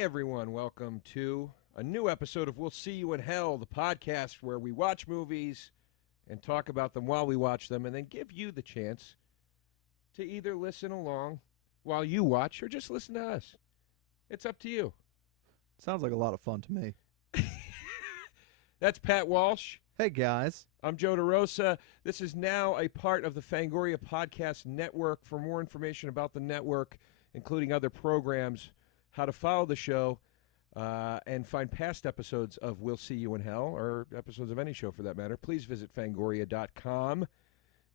everyone. Welcome to a new episode of We'll See You in Hell, the podcast where we watch movies and talk about them while we watch them and then give you the chance to either listen along while you watch or just listen to us. It's up to you. Sounds like a lot of fun to me. That's Pat Walsh. Hey, guys. I'm Joe DeRosa. This is now a part of the FANGORIA Podcast Network. For more information about the network, including other programs, how to follow the show, and find past episodes of We'll See You in Hell, or episodes of any show for that matter, please visit fangoria.com.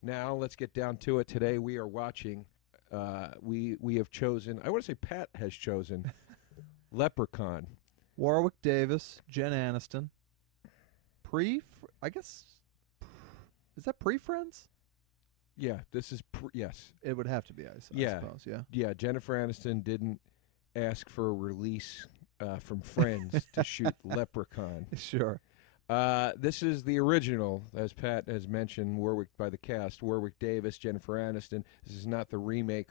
Now, let's get down to it. Today we are watching, we have chosen, I want to say Pat has chosen, Leprechaun. Warwick Davis, Jen Aniston. I guess, is that pre-Friends? Yeah, this is, yes. It would have to be, I suppose, yeah. Yeah, Jennifer Aniston didn't ask for a release from Friends to shoot Leprechaun. Sure. This is the original, as Pat has mentioned, Warwick by the cast, Warwick Davis, Jennifer Aniston. This is not the remake,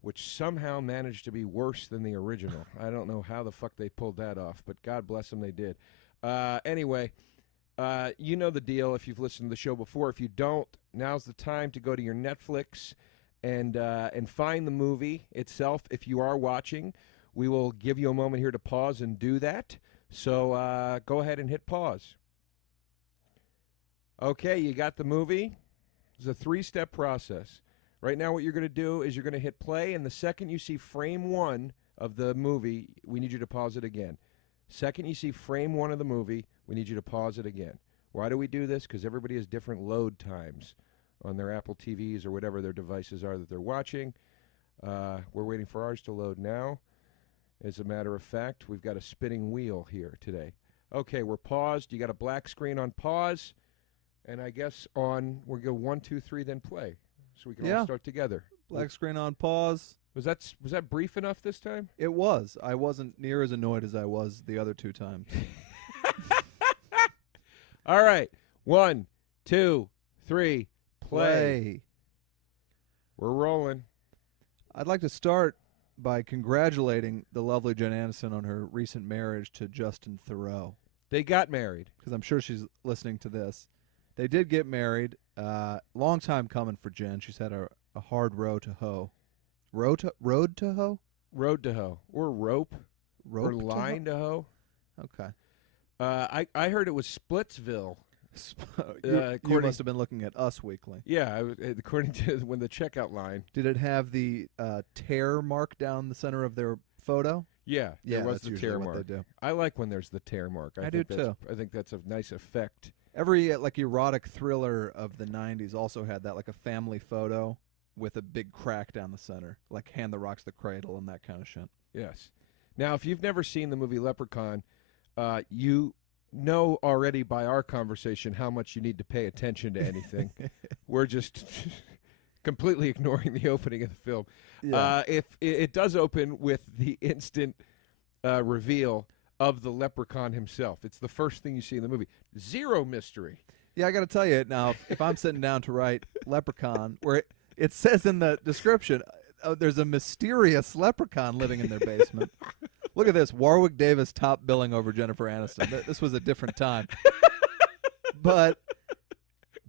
which somehow managed to be worse than the original. I don't know how the fuck they pulled that off, but God bless them, they did. Anyway, you know the deal if you've listened to the show before. If you don't, now's the time to go to your Netflix and find the movie itself. If you are watching, we will give you a moment here to pause and do that. So go ahead and hit pause. Okay, you got the movie. It's a 3-step process. Right now what you're going to do is you're going to hit play, and the second you see frame 1 of the movie, we need you to pause it again. Second you see frame 1 of the movie, we need you to pause it again. Why do we do this? Because everybody has different load times on their Apple TVs or whatever their devices are that they're watching. We're waiting for ours to load now. As a matter of fact, we've got a spinning wheel here today. Okay, we're paused. You got a black screen on pause. And I guess we'll go 1, 2, 3, then play. So we can all start together. Black screen on pause. Was that brief enough this time? It was. I wasn't near as annoyed as I was the other 2 times. All right. 1, 2, 3, play. We're rolling. I'd like to start by congratulating the lovely Jen Aniston on her recent marriage to Justin Theroux. They got married. Because I'm sure she's listening to this. They did get married. Long time coming for Jen. She's had a hard row to hoe. Road to hoe? Road to hoe. Or rope. Or line to hoe. Okay. I heard it was Splitsville. You must have been looking at Us Weekly. Yeah, according to when the checkout line. Did it have the tear mark down the center of their photo? Yeah, there was that's the tear mark. What they do. I like when there's the tear mark. I do too. I think that's a nice effect. Every erotic thriller of the 90s also had that, like a family photo with a big crack down the center, like Hand That Rocks the Cradle and that kind of shit. Yes. Now, if you've never seen the movie Leprechaun, you know already by our conversation how much you need to pay attention to anything. We're just completely ignoring the opening of the film. Yeah. If it does open with the instant reveal of the leprechaun himself. It's the first thing you see in the movie. Zero mystery. Yeah, I got to tell you now, if I'm sitting down to write Leprechaun, where it says in the description, there's a mysterious leprechaun living in their basement. Look at this. Warwick Davis top billing over Jennifer Aniston. This was a different time. But,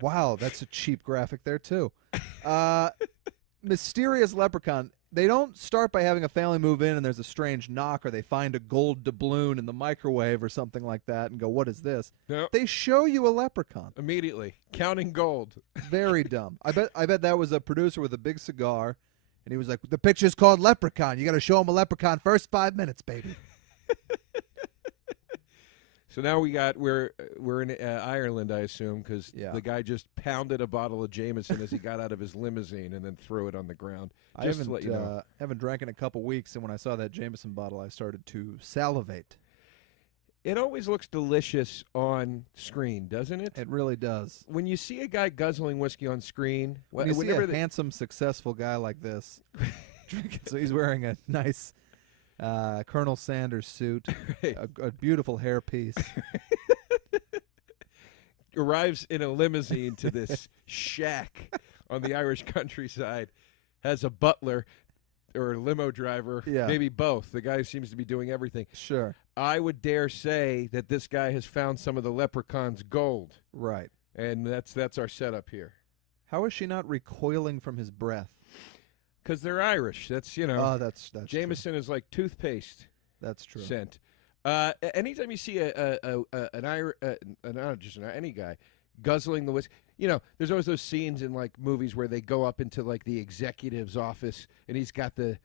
wow, that's a cheap graphic there, too. Mysterious leprechaun. They don't start by having a family move in and there's a strange knock or they find a gold doubloon in the microwave or something like that and go, what is this? No. They show you a leprechaun. Immediately. Counting gold. Very dumb. I bet that was a producer with a big cigar. And he was like, the picture's called Leprechaun. You got to show him a leprechaun first 5 minutes, baby. So now we're in Ireland, I assume, because the guy just pounded a bottle of Jameson as he got out of his limousine and then threw it on the ground. I haven't drank in a couple weeks, and when I saw that Jameson bottle, I started to salivate. It always looks delicious on screen, doesn't it? It really does. When you see a guy guzzling whiskey on screen, when you see a handsome, successful guy like this, drinking, so he's wearing a nice Colonel Sanders suit, right. a beautiful hairpiece. Arrives in a limousine to this shack on the Irish countryside, has a butler, or a limo driver, Yeah. maybe both. The guy seems to be doing everything. Sure. I would dare say that this guy has found some of the Leprechaun's gold, Right. and that's our setup here. How is she not recoiling from his breath? Because they're Irish. That's Oh, that's Jameson is like toothpaste That's true. scent. Anytime you see any guy guzzling the whiskey, there's always those scenes in like movies where they go up into like the executive's office and he's got the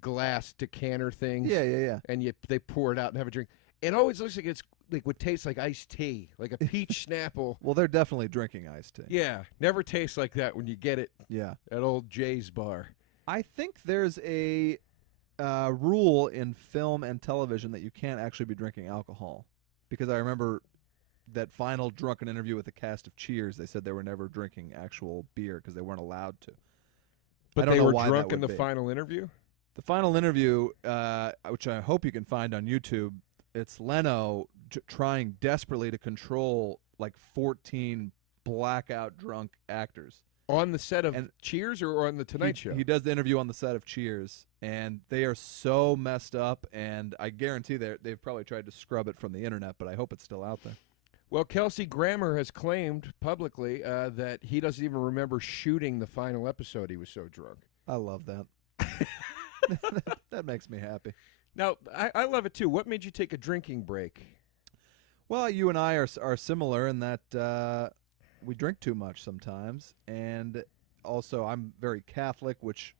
glass decanter things. Yeah. And they pour it out and have a drink. It always looks like it's like would taste like iced tea, like a peach Snapple. Well, they're definitely drinking iced tea. Yeah, never tastes like that when you get it Yeah. at old Jay's bar. I think there's a rule in film and television that you can't actually be drinking alcohol, because I remember that final drunken interview with the cast of Cheers. They said they were never drinking actual beer because they weren't allowed to. But I don't they know were why drunk that in would the be. final interview? The final interview, which I hope you can find on YouTube, it's Leno trying desperately to control like 14 blackout drunk actors. On the set of Cheers or on the Tonight Show? He does the interview on the set of Cheers, and they are so messed up, and I guarantee they've probably tried to scrub it from the internet, but I hope it's still out there. Well, Kelsey Grammer has claimed publicly that he doesn't even remember shooting the final episode. He was so drunk. I love that. That makes me happy. Now, I love it, too. What made you take a drinking break? Well, you and I are similar in that we drink too much sometimes, and also I'm very Catholic, which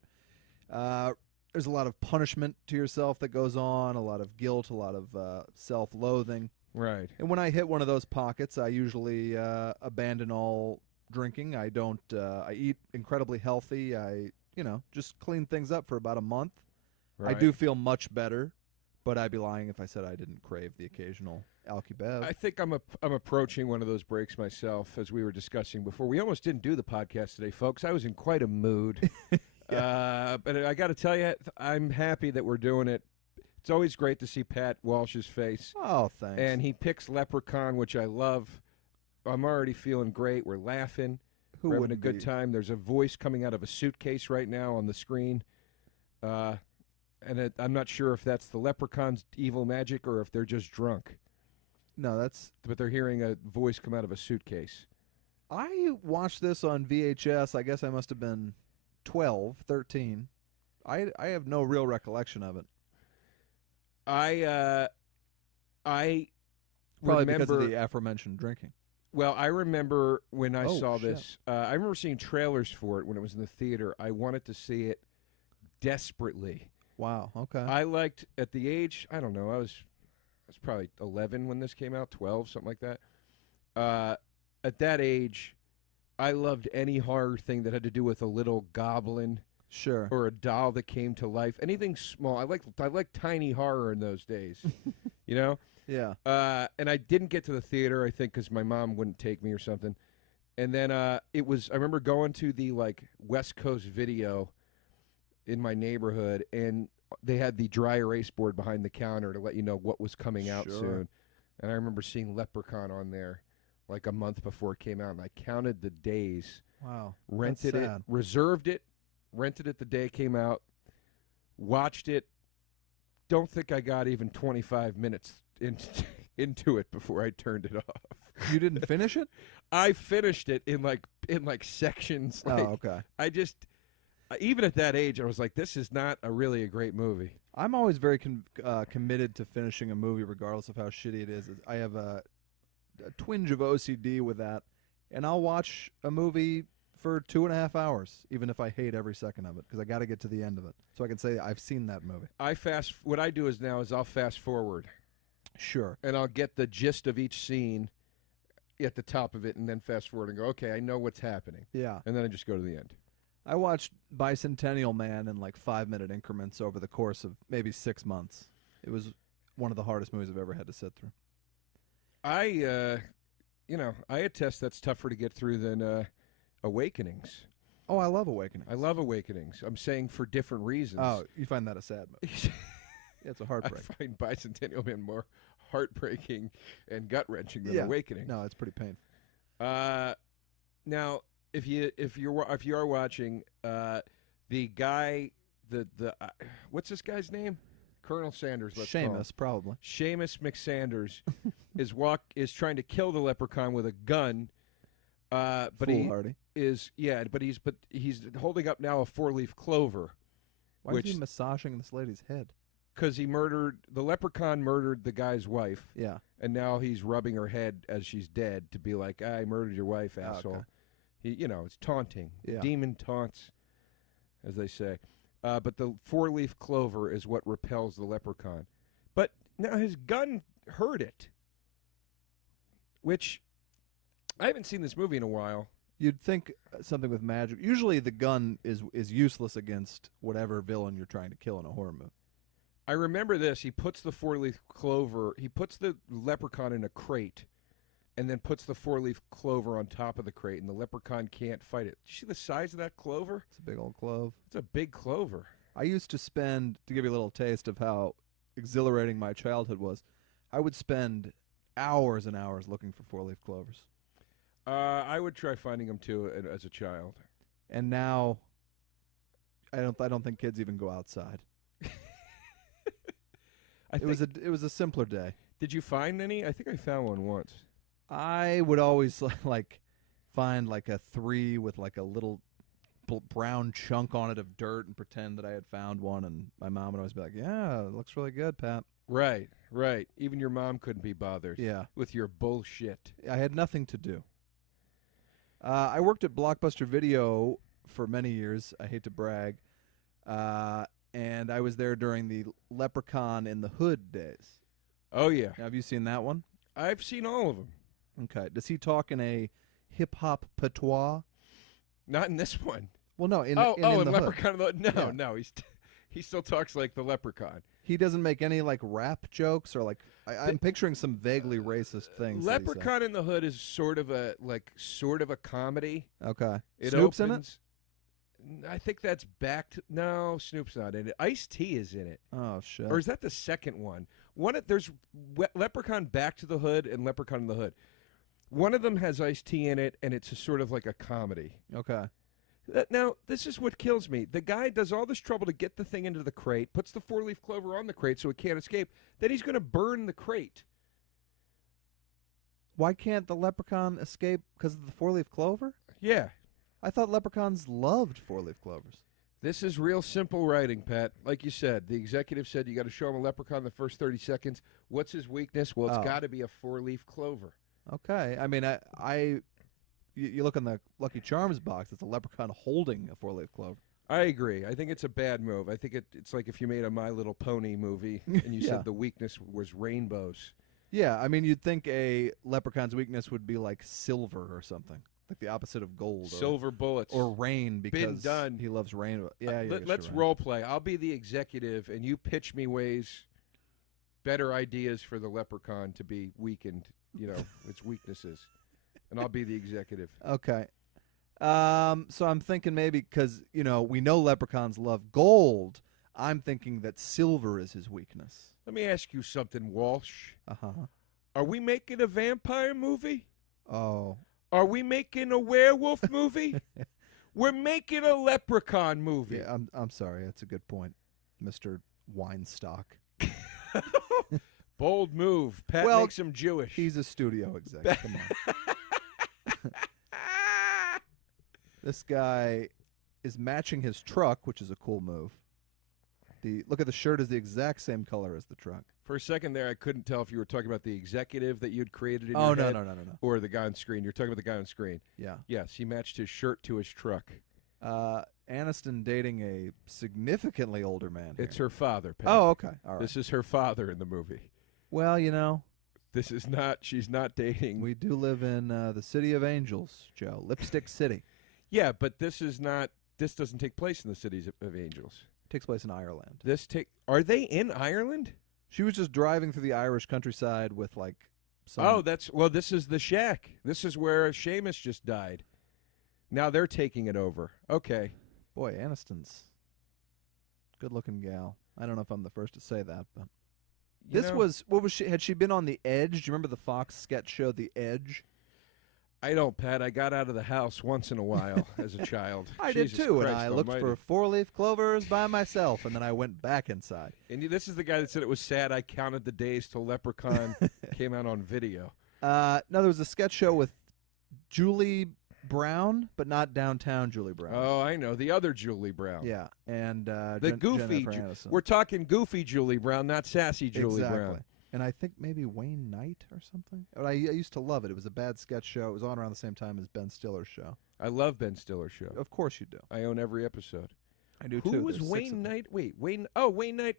there's a lot of punishment to yourself that goes on, a lot of guilt, a lot of self-loathing. Right. And when I hit one of those pockets, I usually abandon all drinking. I don't. I eat incredibly healthy. I, just clean things up for about a month. Right. I do feel much better, but I'd be lying if I said I didn't crave the occasional Alky-Bev. I think I'm approaching one of those breaks myself, as we were discussing before. We almost didn't do the podcast today, folks. I was in quite a mood. But I got to tell you, I'm happy that we're doing it. It's always great to see Pat Walsh's face. Oh, thanks. And he picks Leprechaun, which I love. I'm already feeling great. We're laughing. We're having a good time. There's a voice coming out of a suitcase right now on the screen. And I'm not sure if that's the Leprechaun's evil magic or if they're just drunk. No, But they're hearing a voice come out of a suitcase. I watched this on VHS. I guess I must have been 12, 13. I have no real recollection of it. I Probably remember, because of the aforementioned drinking. Well, I remember when I Oh, saw shit. this. I remember seeing trailers for it when it was in the theater. I wanted to see it desperately. Wow, okay. I liked, at the age, I don't know, I was probably 11 when this came out, 12, something like that. At that age, I loved any horror thing that had to do with a little goblin. Sure. Or a doll that came to life. Anything small. I like tiny horror in those days. Yeah. And I didn't get to the theater, I think, because my mom wouldn't take me or something. And then I remember going to the West Coast Video in my neighborhood, and they had the dry erase board behind the counter to let you know what was coming out soon. And I remember seeing Leprechaun on there like a month before it came out, and I counted the days. Wow. Rented That's it, sad. reserved it, rented it the day it came out, watched it. Don't think I got even 25 minutes into it before I turned it off. You didn't finish it? I finished it in sections. Okay. I just, even at that age, I was like, this is not really a great movie. I'm always very committed to finishing a movie regardless of how shitty it is. I have a twinge of OCD with that, and I'll watch a movie for 2.5 hours, even if I hate every second of it, because I got to get to the end of it so I can say I've seen that movie. What I do now is I'll fast forward. Sure. And I'll get the gist of each scene at the top of it and then fast forward and go, okay, I know what's happening. Yeah. And then I just go to the end. I watched Bicentennial Man in 5-minute increments over the course of maybe 6 months. It was one of the hardest movies I've ever had to sit through. I attest that's tougher to get through than Awakenings. Oh, I love Awakenings. I love Awakenings. I'm saying for different reasons. Oh, you find that a sad movie? It's a heartbreak. I find Bicentennial Man more heartbreaking and gut-wrenching than Awakening. No, it's pretty painful. Now, if you are watching, the guy what's this guy's name? Colonel Sanders. Let's call him. Seamus, probably. Seamus McSanders is trying to kill the leprechaun with a gun. But Foolhardy. he's holding up now a 4-leaf clover. Why is he massaging this lady's head? Because the leprechaun murdered the guy's wife. Yeah. And now he's rubbing her head as she's dead to be like, I murdered your wife, asshole. Okay. It's taunting. Yeah. Demon taunts, as they say. But the 4-leaf clover is what repels the leprechaun. But now his gun hurt it, which I haven't seen this movie in a while. You'd think something with magic. Usually the gun is useless against whatever villain you're trying to kill in a horror movie. I remember this. He puts the 4-leaf clover, he puts the leprechaun in a crate and then puts the 4-leaf clover on top of the crate, and the leprechaun can't fight it. Do you see the size of that clover? It's a big old clove. It's a big clover. I used to spend, to give you a little taste of how exhilarating my childhood was, I would spend hours and hours looking for 4-leaf clovers. I would try finding them too as a child. And now, I don't think kids even go outside. It was a simpler day. Did you find any? I think I found one once. I would always find a 3 with a little brown chunk on it of dirt and pretend that I had found one, and my mom would always be like, "Yeah, it looks really good, Pat." Right. Even your mom couldn't be bothered. Yeah. With your bullshit. I had nothing to do. I worked at Blockbuster Video for many years. I hate to brag. And I was there during the Leprechaun in the Hood days. Oh, yeah. Now, have you seen that one? I've seen all of them. Okay. Does he talk in a hip-hop patois? Not in this one. Well, no. In in the Leprechaun. Hood. No. He still talks like the leprechaun. He doesn't make any rap jokes or I'm picturing some vaguely racist things. Leprechaun in the Hood is sort of a comedy. Okay. It Snoop's opens, in it? I think that's back to no. Snoop's not in it. Ice-T is in it. Oh shit! Or is that the second one? There's Leprechaun Back to the Hood and Leprechaun in the Hood. One of them has Ice-T in it, and it's a sort of like a comedy. Okay. Now, this is what kills me. The guy does all this trouble to get the thing into the crate, puts the 4-leaf clover on the crate so it can't escape. Then he's going to burn the crate. Why can't the leprechaun escape because of the 4-leaf clover? Yeah. I thought leprechauns loved 4-leaf clovers. This is real simple writing, Pat. Like you said, the executive said you got to show him a leprechaun the first 30 seconds. What's his weakness? Well, it's got to be a 4-leaf clover. Okay. I mean, you look in the Lucky Charms box, it's a leprechaun holding a 4-leaf clover. I agree. I think it's a bad move. I think it's like if you made a My Little Pony movie and you said the weakness was rainbows. Yeah, I mean, you'd think a leprechaun's weakness would be like silver or something. Like the opposite of gold. Silver bullets. Or rain because done. He loves rain. Yeah, let's role play. I'll be the executive, and you pitch me better ideas for the leprechaun to be weakened, its weaknesses. And I'll be the executive. Okay. So I'm thinking maybe because, we know leprechauns love gold. I'm thinking that silver is his weakness. Let me ask you something, Walsh. Uh-huh. Are we making a vampire movie? Oh. Are we making a werewolf movie? We're making a leprechaun movie. Yeah, I'm sorry. That's a good point, Mr. Weinstock. Bold move. Pat makes him Jewish. He's a studio exec. Come on. This guy is matching his truck, which is a cool move. Look at the shirt is the exact same color as the truck. For a second there, I couldn't tell if you were talking about the executive that you'd created in your head. No. Or the guy on screen. You're talking about the guy on screen. Yeah. Yes, he matched his shirt to his truck. Aniston dating a significantly older man here. It's her father, Pat. Oh, okay. All right. This is her father in the movie. Well, This is not, she's not dating. We do live in the city of angels, Joe. Lipstick City. Yeah, but this doesn't take place in the cities of angels. It takes place in Ireland. Are they in Ireland? She was just driving through the Irish countryside with some... Oh, this is the shack. This is where Seamus just died. Now they're taking it over. Okay. Boy, Aniston's good-looking gal. I don't know if I'm the first to say that, but what was she? Had she been on The Edge? Do you remember the Fox sketch show The Edge? I don't, Pat. I got out of the house once in a while as a child. I Jesus did too, and Christ I looked almighty. for four-leaf clovers by myself, and then I went back inside. And this is the guy that said it was sad. I counted the days till Leprechaun came out on video. No, there was a sketch show with Julie Brown, but not downtown Julie Brown. Oh, I know. The other Julie Brown. Yeah, and The goofy. Jennifer Aniston. We're talking goofy Julie Brown, not sassy Julie exactly. Brown. And I think maybe Wayne Knight or something. But I used to love it. It was a bad sketch show. It was on around the same time as Ben Stiller's show. I love Ben Stiller's show. Of course you do. I own every episode. I do Who too. was There's 6 Wayne of them. Knight? Wait, Wayne. Oh, Wayne Knight.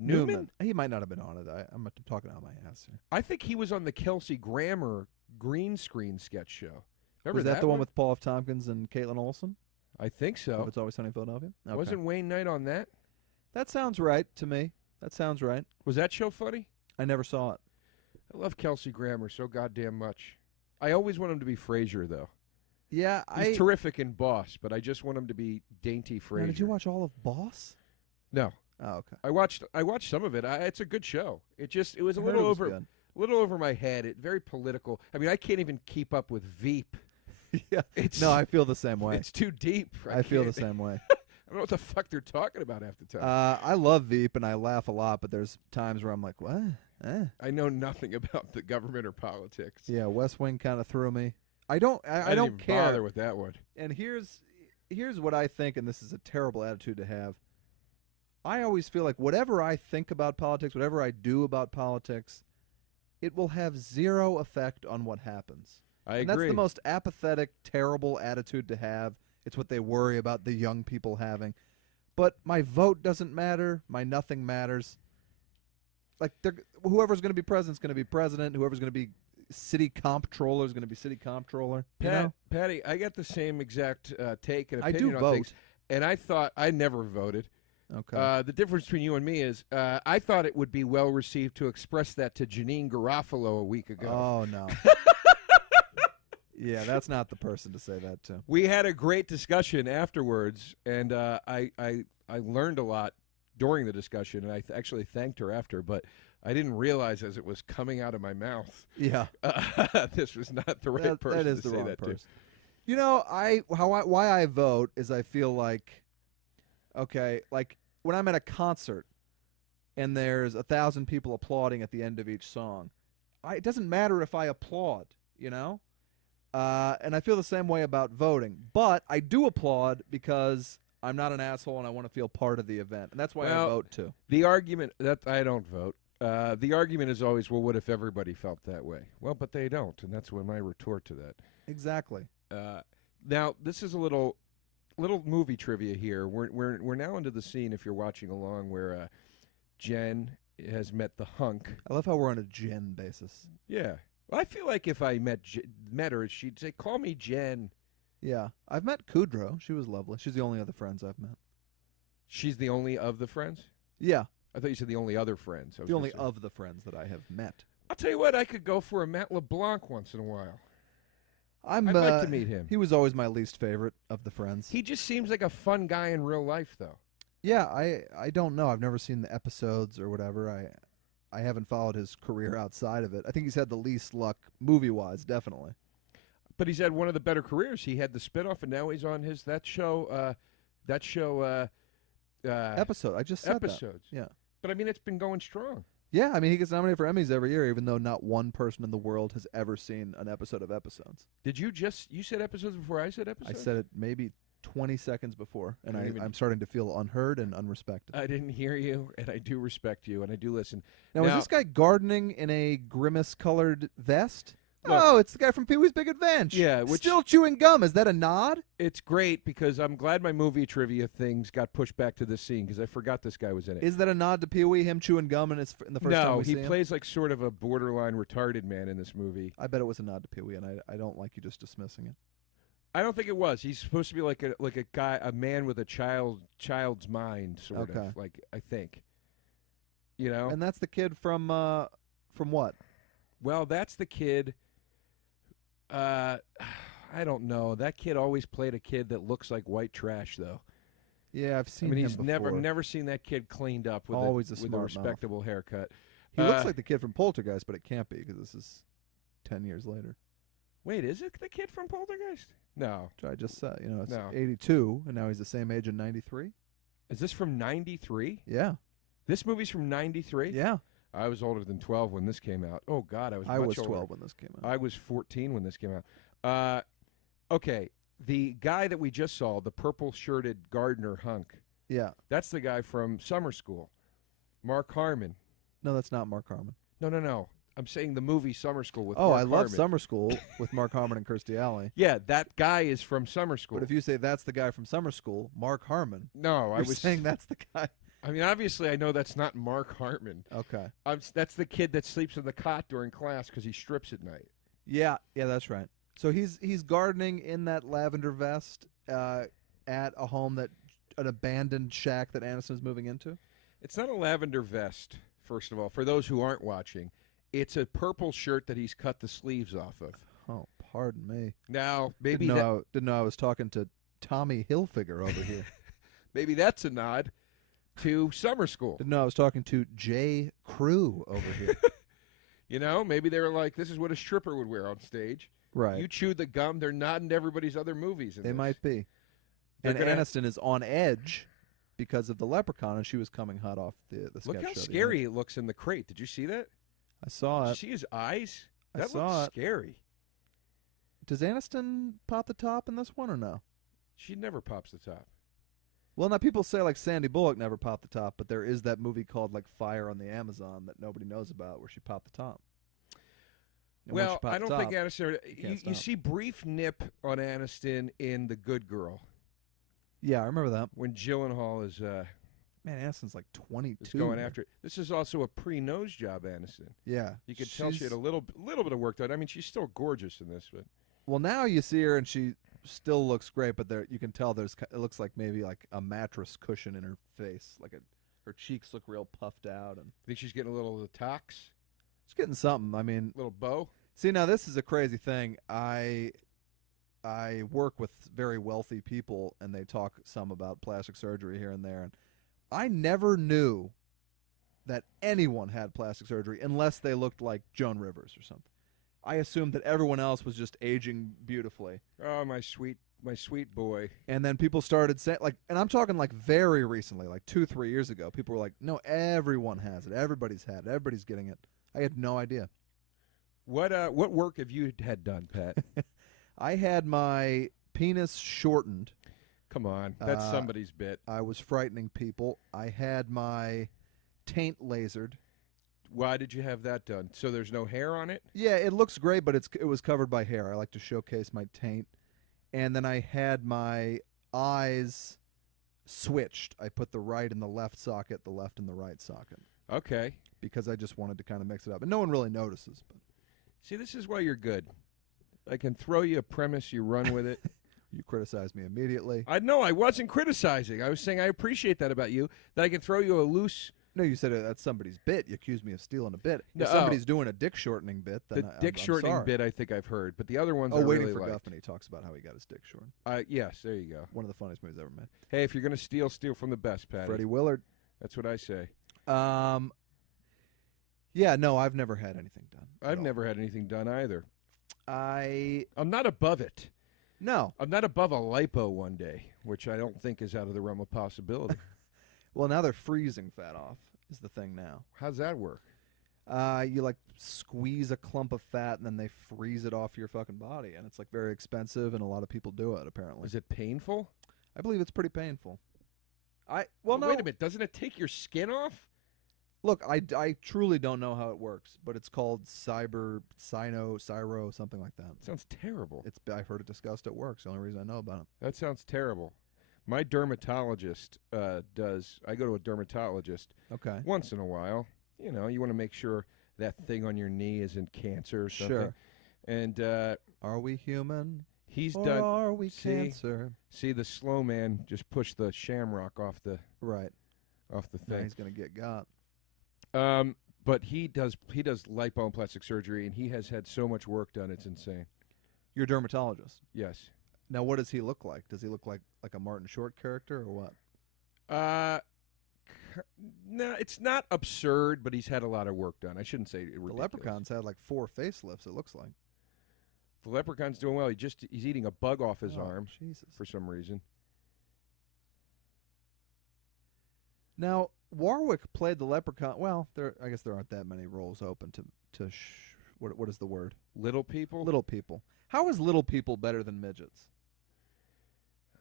Newman. He might not have been on it. I'm talking out my ass here. I think he was on the Kelsey Grammer green screen sketch show. Remember Was that the one with Paul F. Tompkins and Caitlin Olsen? I think so. If It's Always Sunny in Philadelphia? Okay. Wasn't Wayne Knight on that? That sounds right to me. That sounds right. Was that show funny? I never saw it. I love Kelsey Grammer so goddamn much. I always want him to be Frasier, though. Yeah, He's terrific in Boss, but I just want him to be dainty Frasier. Now, did you watch all of Boss? No. Oh, okay. I watched some of it. It's a good show. It was a I heard little it was little over my head. Very political. I mean, I can't even keep up with Veep. good. Yeah. It's No, I feel the same way. It's too deep. I feel the can't- same way. I don't know what the fuck they're talking about half the time. I love Veep and I laugh a lot, but there's times where I'm like, what? I know nothing about the government or politics. Yeah, West Wing kind of threw me. I don't didn't don't even care. bother with that one. And here's what I think, and this is a terrible attitude to have. I always feel like whatever I think about politics, whatever I do about politics, it will have zero effect on what happens. I And agree. that's the most apathetic, terrible attitude to have. It's what they worry about the young people having. But my vote doesn't matter. My nothing matters. Like whoever's going to be president's going to be president. Whoever's going to be city comptroller is going to be city comptroller. You know? Patty, I got the same exact take and I opinion do on vote. things. And I thought I never voted. Okay. The difference between you and me is I thought it would be well received to express that to Janine Garofalo a week ago. Oh no. Yeah, that's not the person to say that to. We had a great discussion afterwards, and I learned a lot during the discussion, and I actually thanked her after, but I didn't realize as it was coming out of my mouth, Yeah. this was not the right person That is to the say wrong that person. to. You know, why I vote is I feel like, okay, like when I'm at a concert and there's 1,000 people applauding at the end of each song, it doesn't matter if I applaud, you know? And I feel the same way about voting. But I do applaud because I'm not an asshole and I want to feel part of the event. And that's why I vote too. The argument that I don't vote, the argument is always, well, what if everybody felt that way? Well, but they don't, and that's my retort to that. Exactly. Now, this is a little movie trivia here. We're now into the scene, if you're watching along, where Jen has met the hunk. I love how we're on a Jen basis. Yeah. Well, I feel like if I met her, she'd say, call me Jen. Yeah. I've met Kudrow. She was lovely. She's the only other friends I've met. She's the only of the friends? Yeah. I thought you said the only other friends. The only of the friends that I have met. I'll tell you what, I could go for a Matt LeBlanc once in a while. I'd like to meet him. He was always my least favorite of the friends. He just seems like a fun guy in real life, though. Yeah, I don't know. I've never seen the episodes or whatever. I haven't followed his career outside of it. I think he's had the least luck movie-wise, definitely. But he's had one of the better careers. He had the spinoff, and now he's on that show. Episode. I just said episodes. that. Yeah. But I mean, it's been going strong. Yeah, I mean, he gets nominated for Emmys every year, even though not one person in the world has ever seen an episode of Episodes. Did you said episodes before I said episodes? I said it maybe 20 seconds before, and I didn't even- I'm starting to feel unheard and unrespected. I didn't hear you, and I do respect you, and I do listen. Now, is this guy gardening in a grimace-colored vest? Look, Oh, it's the guy from Pee-wee's Big Adventure. Yeah, Still chewing gum. Is that a nod? It's great because I'm glad my movie trivia things got pushed back to this scene because I forgot this guy was in it. Is that a nod to Pee-wee, him chewing gum in the first time No, we he see him? plays like sort of a borderline retarded man in this movie. I bet it was a nod to Pee-wee, and I don't like you just dismissing it. I don't think it was. He's supposed to be like a man with a child's mind, sort Okay. of. Like, I think. You know? And that's the kid from what? Well, that's the kid. I don't know. That kid always played a kid that looks like white trash, though. Yeah, I've seen I mean, him he's before. never seen that kid cleaned up with Always a with a smart mouth. respectable haircut. He looks like the kid from Poltergeist, but it can't be because this is 10 years later. Wait, is it the kid from Poltergeist? No. Which I just said. You know, it's No. 82, and now he's the same age in 93. Is this from 93? Yeah. This movie's from 93? Yeah. I was older than 12 when this came out. Oh, God, I was I much was older. 12 when this came out. I was 14 when this came out. Okay, the guy that we just saw, the purple-shirted gardener hunk, Yeah. that's the guy from Summer School, Mark Harmon. No, that's not Mark Harmon. No. I'm saying the movie Summer School with Oh, Mark I love Harmon. Summer School with Mark Harmon and Kirstie Alley. Yeah, that guy is from Summer School. But if you say that's the guy from Summer School, Mark Harmon, No, I you're was saying that's the guy. I mean, obviously, I know that's not Mark Hartman. Okay. That's the kid that sleeps in the cot during class because he strips at night. Yeah, that's right. So he's gardening in that lavender vest at a home an abandoned shack that Aniston's moving into. It's not a lavender vest, first of all. For those who aren't watching, it's a purple shirt that he's cut the sleeves off of. Oh, pardon me. Now, maybe didn't know I was talking to Tommy Hilfiger over here. maybe that's a nod to Summer School. Didn't know I was talking to J. Crew over here. You know, maybe they were like, this is what a stripper would wear on stage. Right. You chew the gum, they're not in everybody's other movies. They might be. They're And gonna- Aniston is on edge because of the Leprechaun, and she was coming hot off the sketch Look how show. scary it looks in the crate. Did you see that? I saw Did you it. see his eyes? I That saw looks scary. Does Aniston pop the top in this one or no? She never pops the top. Well, now people say like Sandy Bullock never popped the top, but there is that movie called like Fire on the Amazon that nobody knows about where she popped the top. And when she Well, popped I the don't think top, Aniston. can't You stop. see brief nip on Aniston in The Good Girl Yeah, I remember that. when Gyllenhaal is Man, Aniston's like 22. going after it. This is also a pre-nose job, Aniston. Yeah. You could tell she She's- had a little bit of work done. I mean, she's still gorgeous in this, but Well, now you see her and she still looks great, but you can tell it looks like maybe like a mattress cushion in her face, her cheeks look real puffed out, and I think she's getting a little of the tox, it's getting something. I mean, little bow. see, now this is a crazy thing. I work with very wealthy people, and they talk some about plastic surgery here and there, and I never knew that anyone had plastic surgery unless they looked like Joan Rivers or something. I assumed that everyone else was just aging beautifully. Oh, my sweet boy. And then people started saying, like, and I'm talking like very recently, like 2-3 years ago, people were like, no, everyone has it. Everybody's had it. Everybody's getting it. I had no idea. What work have you had done, Pat? I had my penis shortened. Come on, that's somebody's bit. I was frightening people. I had my taint lasered. Why did you have that done? So there's no hair on it? Yeah, it looks great, but it was covered by hair. I like to showcase my taint. And then I had my eyes switched. I put the right in the left socket, the left in the right socket, Okay. because I just wanted to kind of mix it up. And no one really notices. But See, this is why you're good. I can throw you a premise, you run with it. you criticize me immediately. I wasn't criticizing. I was saying I appreciate that about you, that I can throw you a loose. No, you said that's somebody's bit. You accused me of stealing a bit. No, If somebody's doing a dick shortening bit, then The I'm dick shortening sorry. bit I think I've heard, but the other ones I Waiting really for liked. Guffman. He talks about how he got his dick shortened. Yes, there you go. One of the funniest movies ever made. Hey, if you're going to steal from the best, Patty. Freddie Willard. That's what I say. Yeah, no, I've never had anything done. at I've all. never had anything done either. I'm not above it. No. I'm not above a lipo one day, which I don't think is out of the realm of possibility. Well, now they're freezing fat off is the thing now. How's that work? You like squeeze a clump of fat and then they freeze it off your fucking body, and it's like very expensive, and a lot of people do it apparently. Is it painful? I believe it's pretty painful. No. Wait a minute. Doesn't it take your skin off? Look, I truly don't know how it works, but it's called Cyro, something like that. Sounds terrible. I've heard it discussed at work. It's the only reason I know about it. That sounds terrible. My dermatologist does. I go to a dermatologist Okay. once in a while. You know, you want to make sure that thing on your knee isn't cancer or something. Sure. And Are we human? he's or done. are we see? cancer? See, the slow man just pushed the shamrock off the Right. Now thing. he's gonna get got. But he does lipo and plastic surgery, and he has had so much work done. It's insane. You're a dermatologist. Yes. Now, what does he look like? Does he look like a Martin Short character or what? No, it's not absurd, but he's had a lot of work done. I shouldn't say The ridiculous. Leprechaun's had like 4 facelifts. It looks like. The Leprechaun's doing well. He's eating a bug off his arm Jesus. for some reason. Now, Warwick played the Leprechaun. Well, I guess there aren't that many roles open to what is the word? Little people? Little people. How is little people better than midgets?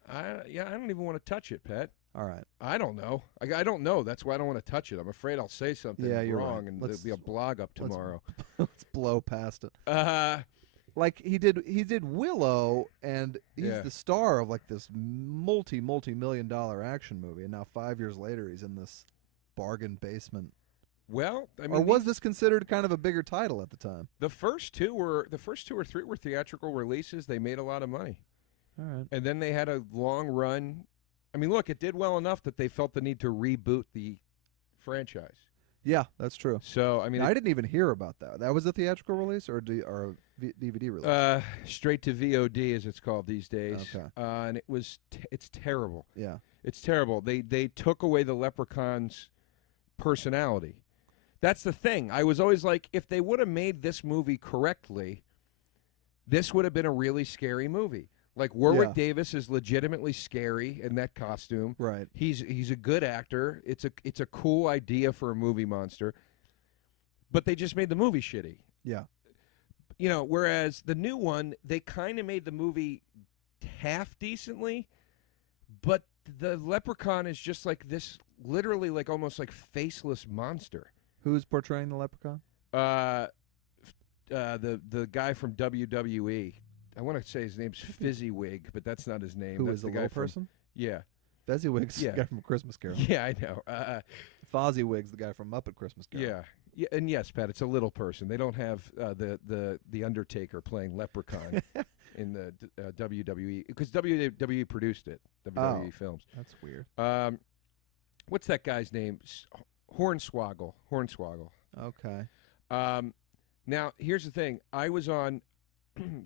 I don't even want to touch it, Pat. All right. I don't know. I don't know. That's why I don't want to touch it. I'm afraid I'll say something you're wrong, right. and there'll be a blog up tomorrow. Let's blow past it. Like he did Willow, and he's the star of like this multi-million-dollar action movie, and now 5 years later he's in this bargain basement. Well, I mean, or was this considered kind of a bigger title at the time? The first two or three were theatrical releases. They made a lot of money. All right. And then they had a long run. I mean, look, it did well enough that they felt the need to reboot the franchise. Yeah, that's true. So, I mean, I didn't even hear about that. That was a theatrical release or a DVD release? Straight to VOD, as it's called these days. Okay. And it's terrible. Yeah. It's terrible. They took away the Leprechaun's personality. That's the thing. I was always like, if they would have made this movie correctly, this would have been a really scary movie. Like Warwick Davis is legitimately scary in that costume. Right. He's a good actor. It's a cool idea for a movie monster. But they just made the movie shitty. Yeah. You know, whereas the new one, they kind of made the movie half decently, but the Leprechaun is just like this, literally like almost like faceless monster. Who's portraying the Leprechaun? The guy from WWE. I want to say his name's Fizzywig, but that's not his name. Who that's is the guy little from, person? Yeah. Fezziwig's the guy from Christmas Carol. Yeah, I know. Fozzywig's the guy from Muppet Christmas Carol. Yeah, and yes, Pat, it's a little person. They don't have the Undertaker playing Leprechaun in the WWE because WWE produced it. WWE Films. That's weird. What's that guy's name? Hornswoggle. Okay. Now here's the thing. I was on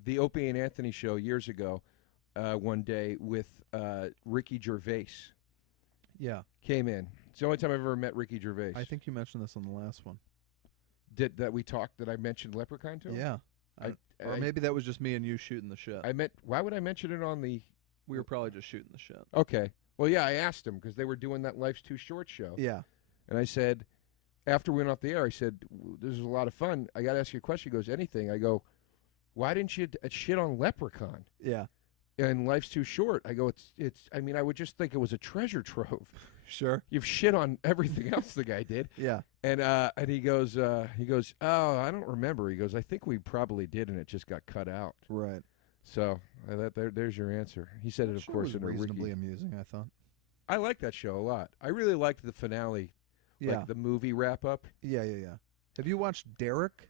the Opie and Anthony show years ago, one day with Ricky Gervais. Yeah. Came in. It's the only time I've ever met Ricky Gervais. I think you mentioned this on the last one. Did we talked that I mentioned Leprechaun to him? Yeah. Or maybe that was just me and you shooting the shit. Why would I mention it on the... We were probably just shooting the shit. Okay. Well, yeah, I asked him because they were doing that Life's Too Short show. Yeah. And I said, after we went off the air, I said, this is a lot of fun. I got to ask you a question. He goes, anything. I go, why didn't you shit on Leprechaun? Yeah. And Life's Too Short. I go, I mean, I would just think it was a treasure trove. Sure. You've shit on everything else the guy did. Yeah. And he goes, oh, I don't remember. He goes, I think we probably did, and it just got cut out. Right. So there's your answer. He said it, of course, in a reasonably amusing, I thought. I like that show a lot. I really liked the finale, like the movie wrap up. Yeah. Have you watched Derek?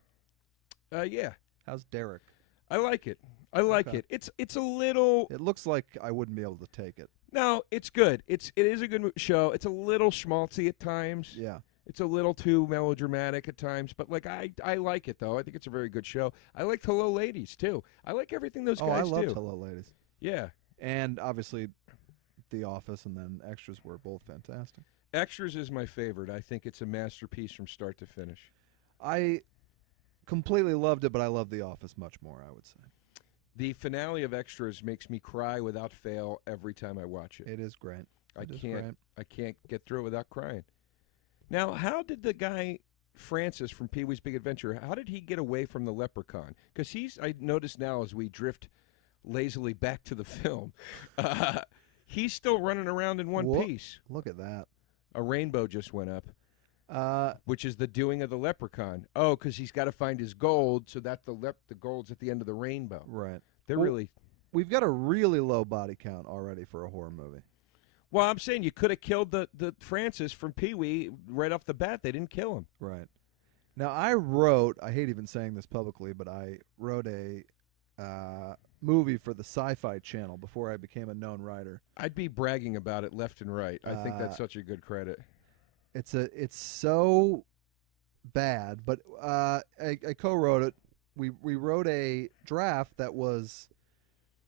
Yeah. How's Derek? I like it. It. It's a little. It looks like I wouldn't be able to take it. No, it's good. It is a good show. It's a little schmaltzy at times. Yeah. It's a little too melodramatic at times, but like I like it though. I think it's a very good show. I like Hello Ladies too. I like everything those guys do. I loved Hello Ladies. Yeah. And obviously The Office and then Extras were both fantastic. Extras is my favorite. I think it's a masterpiece from start to finish. I completely loved it, but I love The Office much more, I would say. The finale of Extras makes me cry without fail every time I watch it. It is great. I can't get through it without crying. Now, how did the guy Francis from Pee-wee's Big Adventure, how did he get away from the Leprechaun? Because I notice now as we drift lazily back to the film, he's still running around in one piece. Look at that. A rainbow just went up, which is the doing of the Leprechaun. Oh, because he's got to find his gold, so that the gold's at the end of the rainbow. Right. We've got a really low body count already for a horror movie. Well, I'm saying you could have killed the Francis from Pee-wee right off the bat. They didn't kill him. Right. Now, I hate even saying this publicly, but I wrote a movie for the Sci-Fi Channel before I became a known writer. I'd be bragging about it left and right. I think that's such a good credit. It's so bad, but I co-wrote it. We wrote a draft that was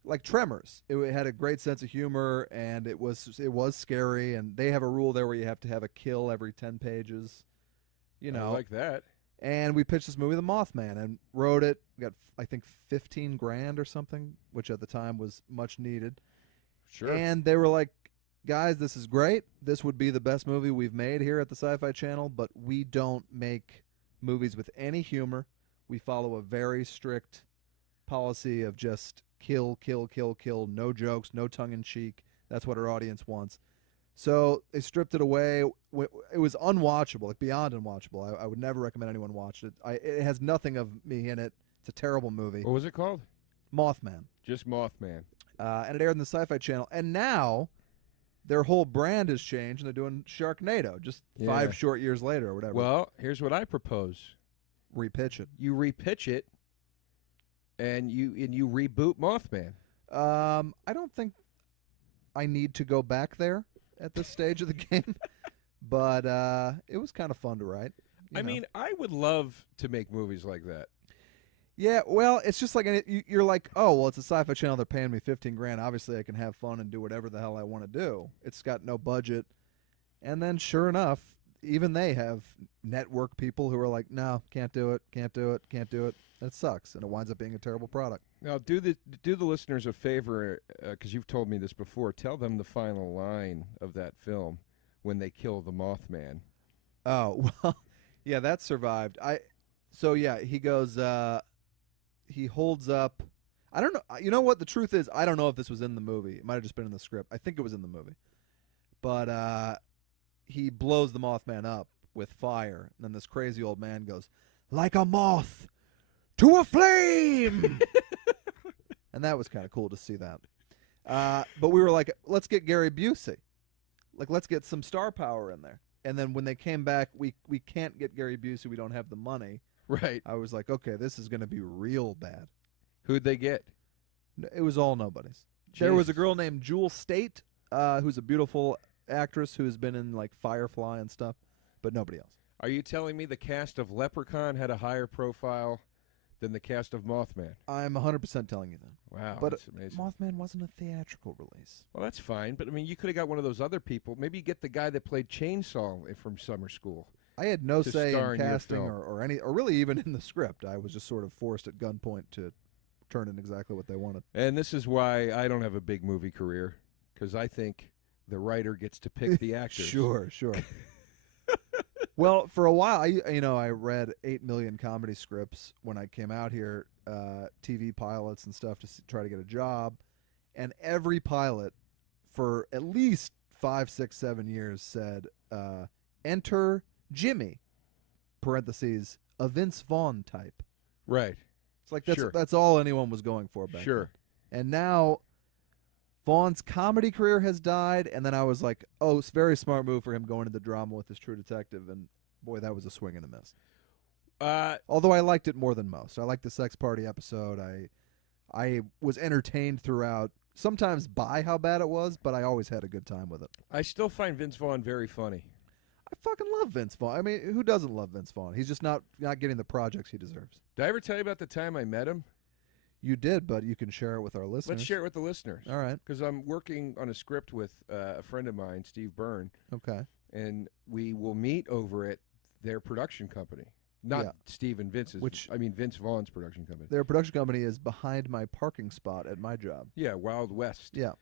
like Tremors. It had a great sense of humor, and it was scary. And they have a rule there where you have to have a kill every 10 pages. You know, I like that. And we pitched this movie, The Mothman, and wrote it. We got, I think, $15,000 or something, which at the time was much needed. Sure. And they were like, guys, this is great. This would be the best movie we've made here at the Sci-Fi Channel, but we don't make movies with any humor. We follow a very strict policy of just kill, kill, kill, kill, no jokes, no tongue-in-cheek. That's what our audience wants. So they stripped it away. It was unwatchable, like beyond unwatchable. I would never recommend anyone watch it. It has nothing of me in it. It's a terrible movie. What was it called? Mothman. Just Mothman. And it aired on the Sci-Fi Channel. And now their whole brand has changed, and they're doing Sharknado just 5 short years later or whatever. Well, here's what I propose. Repitch it. You repitch it, and you reboot Mothman. I don't think I need to go back there at this stage of the game, but it was kind of fun to write. I mean, I would love to make movies like that. Yeah, well, it's just like you're like, oh, well, it's a Sci-Fi Channel. They're paying me $15,000. Obviously, I can have fun and do whatever the hell I want to do. It's got no budget, and then sure enough, even they have network people who are like, no, can't do it, can't do it, can't do it. That sucks, and it winds up being a terrible product. Now, do the listeners a favor, because you've told me this before. Tell them the final line of that film when they kill the Mothman. Oh, well, yeah, that survived. So yeah, he goes. He holds up. I don't know. You know what? The truth is, I don't know if this was in the movie. It might have just been in the script. I think it was in the movie. But he blows the Mothman up with fire, and then this crazy old man goes, "Like a moth to a flame." And that was kind of cool to see that. But we were like, let's get Gary Busey. Like, let's get some star power in there. And then when they came back, we can't get Gary Busey. We don't have the money. Right. I was like, okay, this is going to be real bad. Who'd they get? It was all nobodies. Jesus. There was a girl named Jewel State, who's a beautiful actress who has been in, like, Firefly and stuff, but nobody else. Are you telling me the cast of Leprechaun had a higher profile than the cast of Mothman? I'm 100% telling you that. Wow, but that's amazing. Mothman wasn't a theatrical release. Well, that's fine, but I mean, you could have got one of those other people. Maybe you get the guy that played Chainsaw from Summer School. I had no to say star in in your casting film. or really even in the script. I was just sort of forced at gunpoint to turn in exactly what they wanted. And this is why I don't have a big movie career, because I think the writer gets to pick the actors. Sure. Well, for a while, I read 8 million comedy scripts when I came out here, TV pilots and stuff to try to get a job, and every pilot for at least 5, 6, 7 years said, "Enter Jimmy," parentheses, a Vince Vaughn type. Right. It's like Sure. that's all anyone was going for back Sure. then. And now Vaughn's comedy career has died, and then I was like, oh, it's a very smart move for him going into drama with this True Detective, and boy, that was a swing and a miss. Although I liked it more than most. I liked the sex party episode. I was entertained throughout, sometimes by how bad it was, but I always had a good time with it. I still find Vince Vaughn very funny. I fucking love Vince Vaughn. I mean, who doesn't love Vince Vaughn? He's just not getting the projects he deserves. Did I ever tell you about the time I met him? You did, but you can share it with our listeners. Let's share it with the listeners. All right. Because I'm working on a script with a friend of mine, Steve Byrne. Okay. And we will meet over at their production company. Not Steve and Vince's. Vince Vaughn's production company. Their production company is behind my parking spot at my job. Yeah, Wild West. Yeah.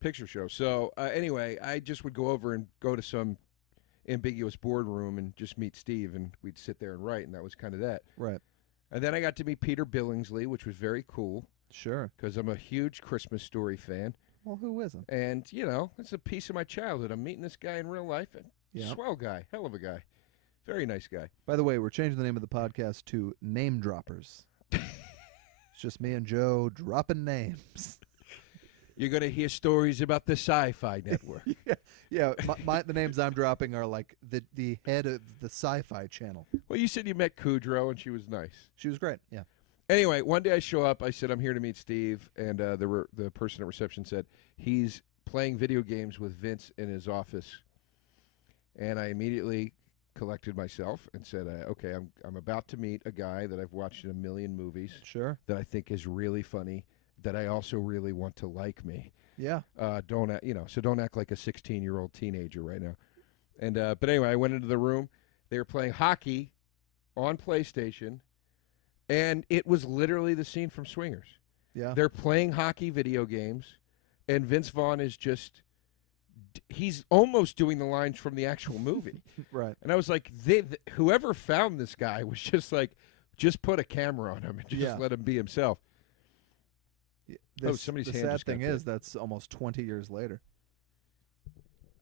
Picture show. So anyway, I just would go over and go to some ambiguous boardroom and just meet Steve, and we'd sit there and write, and that was kind of that. Right. And then I got to meet Peter Billingsley, which was very cool. Sure. Because I'm a huge Christmas Story fan. Well, who isn't? And, it's a piece of my childhood. I'm meeting this guy in real life. Swell guy. Hell of a guy. Very nice guy. By the way, we're changing the name of the podcast to Name Droppers. It's just me and Joe dropping names. You're going to hear stories about the Sci-Fi Network. Yeah. The names I'm dropping are like the head of the Sci-Fi Channel. Well, you said you met Kudrow, and she was nice. She was great, yeah. Anyway, one day I show up. I said, I'm here to meet Steve, and the person at reception said, he's playing video games with Vince in his office. And I immediately collected myself and said, okay, I'm about to meet a guy that I've watched in a million movies. Sure. That I think is really funny, that I also really want to like me. Yeah. Don't act like a 16-year-old teenager right now. And but anyway, I went into the room. They were playing hockey on PlayStation, and it was literally the scene from Swingers. Yeah. They're playing hockey video games, and Vince Vaughn is just he's almost doing the lines from the actual movie. Right. And I was like, whoever found this guy was just like, just put a camera on him and just let him be himself. Somebody's the hand sad just got thing big. is that's almost 20 years later.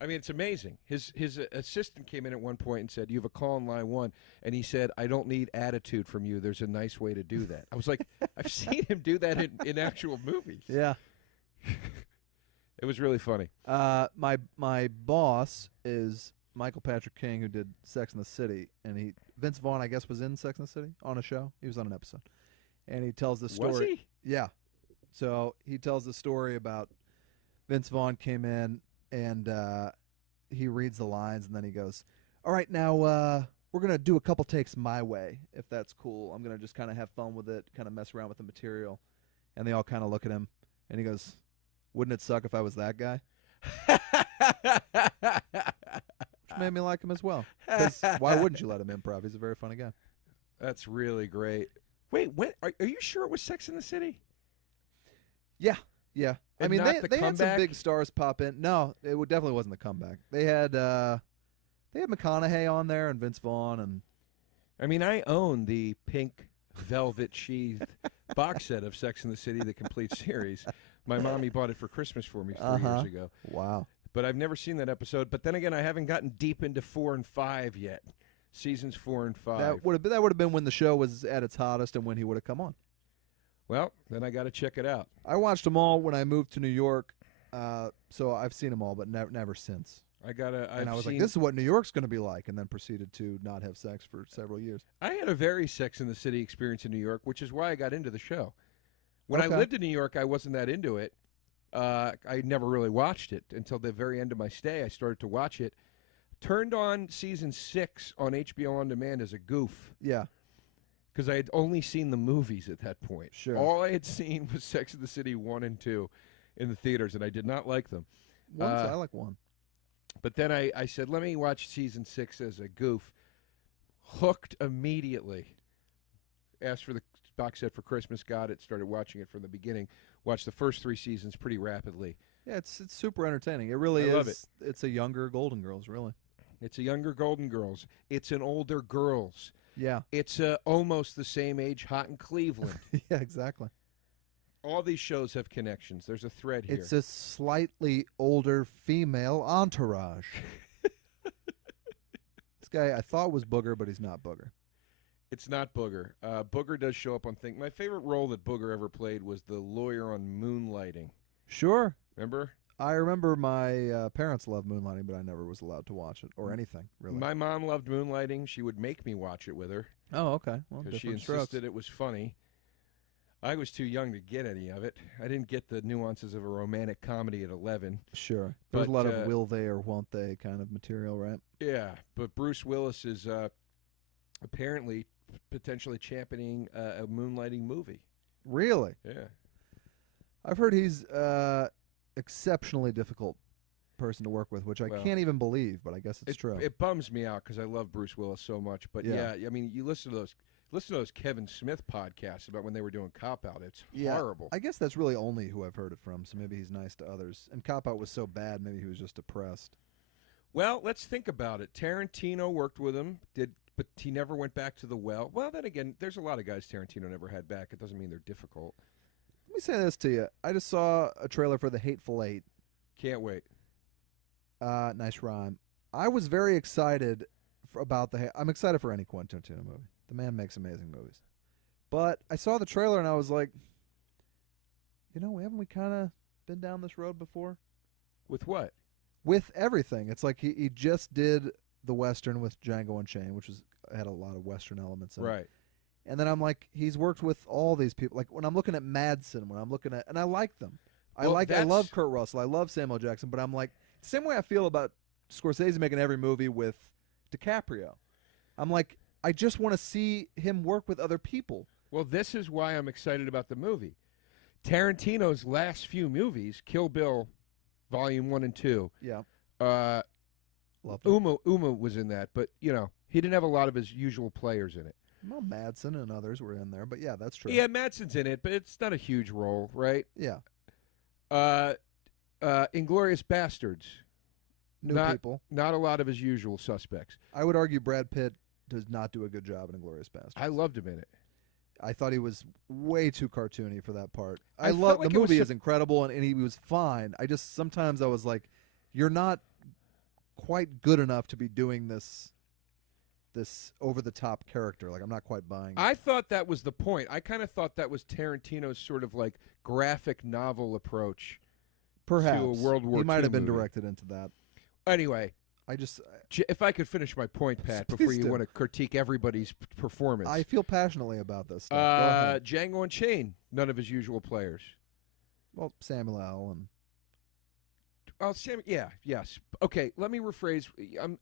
I mean, it's amazing. His assistant came in at one point and said, "You have a call in line 1," and he said, "I don't need attitude from you. There's a nice way to do that." I was like, I've seen him do that in actual movies. Yeah. It was really funny. My boss is Michael Patrick King, who did Sex and the City, and Vince Vaughn, I guess, was in Sex and the City on a show. He was on an episode, and he tells the story. Was he? Yeah. So he tells the story about Vince Vaughn came in and he reads the lines, and then he goes, "All right, now we're gonna do a couple takes my way, if that's cool. I'm gonna just kind of have fun with it, kind of mess around with the material." And they all kind of look at him, and he goes, "Wouldn't it suck if I was that guy?" Which made me like him as well. 'Cause why wouldn't you let him improv? He's a very funny guy. That's really great. Wait, are you sure it was Sex in the City? Yeah, yeah. I And mean, not the they had some comeback? big stars pop in. No, it definitely wasn't the comeback. They had McConaughey on there and Vince Vaughn and. I mean, I own the pink velvet sheathed box set of Sex in the City, the complete series. My mommy bought it for Christmas for me 3 years ago. Wow. But I've never seen that episode. But then again, I haven't gotten deep into 4 and 5 yet. Seasons 4 and 5. That would have been when the show was at its hottest and when he would have come on. Well, then I got to check it out. I watched them all when I moved to New York, so I've seen them all, but never since. And I was like, this is what New York's going to be like, and then proceeded to not have sex for several years. I had a very Sex in the City experience in New York, which is why I got into the show. When I Okay. lived in New York, I wasn't that into it. I never really watched it until the very end of my stay. I started to watch it. Turned on season 6 on HBO On Demand as a goof Yeah. because I had only seen the movies at that point. Sure. All I had seen was Sex in the City 1 and 2 in the theaters, and I did not like them. I like one. But then I said, let me watch season 6 as a goof. Hooked immediately. Asked for the box set for Christmas, got it, started watching it from the beginning. Watched the first 3 seasons pretty rapidly. Yeah, it's super entertaining. It really I is. love it. It's a younger Golden Girls, really. It's a younger Golden Girls. It's an older Girls. Yeah. It's almost the same age Hot in Cleveland. Yeah, exactly. All these shows have connections. There's a thread here. It's a slightly older female entourage. This guy I thought was Booger, but he's not Booger. It's not Booger. Booger does show up on things. My favorite role that Booger ever played was the lawyer on Moonlighting. Sure. Remember? I remember my parents loved Moonlighting, but I never was allowed to watch it or anything, really. My mom loved Moonlighting. She would make me watch it with her Oh, okay. Well, because she different strokes. insisted it was funny. I was too young to get any of it. I didn't get the nuances of a romantic comedy at 11. Sure. There was a lot But, of will they or won't they kind of material, right? Yeah, but Bruce Willis is apparently potentially championing a Moonlighting movie. Really? Yeah. I've heard he's exceptionally difficult person to work with, which I Well, can't even believe, but I guess it's true. It bums me out because I love Bruce Willis so much. But Yeah. yeah, I mean, you listen to those Kevin Smith podcasts about when they were doing Cop Out. It's Yeah, horrible. I guess that's really only who I've heard it from, so maybe he's nice to others. And Cop Out was so bad, maybe he was just depressed. Well, let's think about it. Tarantino worked with him, but he never went back to the well. Well, then again, there's a lot of guys Tarantino never had back. It doesn't mean they're difficult. Let me say this to you. I just saw a trailer for The Hateful Eight. Can't wait. Nice rhyme. I was very excited about I'm excited for any Quentin Tarantino movie. The man makes amazing movies. But I saw the trailer and I was like, haven't we kind of been down this road before? With what? With everything. It's like he just did the Western with Django Unchained, which had a lot of Western elements in it. Right. And then I'm like, he's worked with all these people. Like when I'm looking at Madsen, and I like them. I love Kurt Russell. I love Samuel Jackson. But I'm like, same way I feel about Scorsese making every movie with DiCaprio. I'm like, I just want to see him work with other people. Well, this is why I'm excited about the movie. Tarantino's last few movies, Kill Bill, Volume 1 and 2. Yeah. Uma was in that, but, he didn't have a lot of his usual players in it. Well, Madsen and others were in there, but yeah, that's true. Yeah, Madsen's in it, but it's not a huge role, right? Yeah. Inglourious Bastards. New people. Not a lot of his usual suspects. I would argue Brad Pitt does not do a good job in Inglourious Bastards. I loved him in it. I thought he was way too cartoony for that part. I love felt like the it was movie is incredible, and he was fine. I just sometimes I was like, you're not quite good enough to be doing this over the top character. Like, I'm not quite buying it. I thought that was the point. I kind of thought that was Tarantino's sort of like graphic novel approach. Perhaps to a World War he might II have been movie. directed into that. Anyway, I just if I could finish my point, Pat, Please before you do. want to critique everybody's performance. I feel passionately about this stuff. Go ahead. Django Unchained, none of his usual players. Well, Samuel L. and Oh, Sam. Yeah. Yes. Okay. Let me rephrase.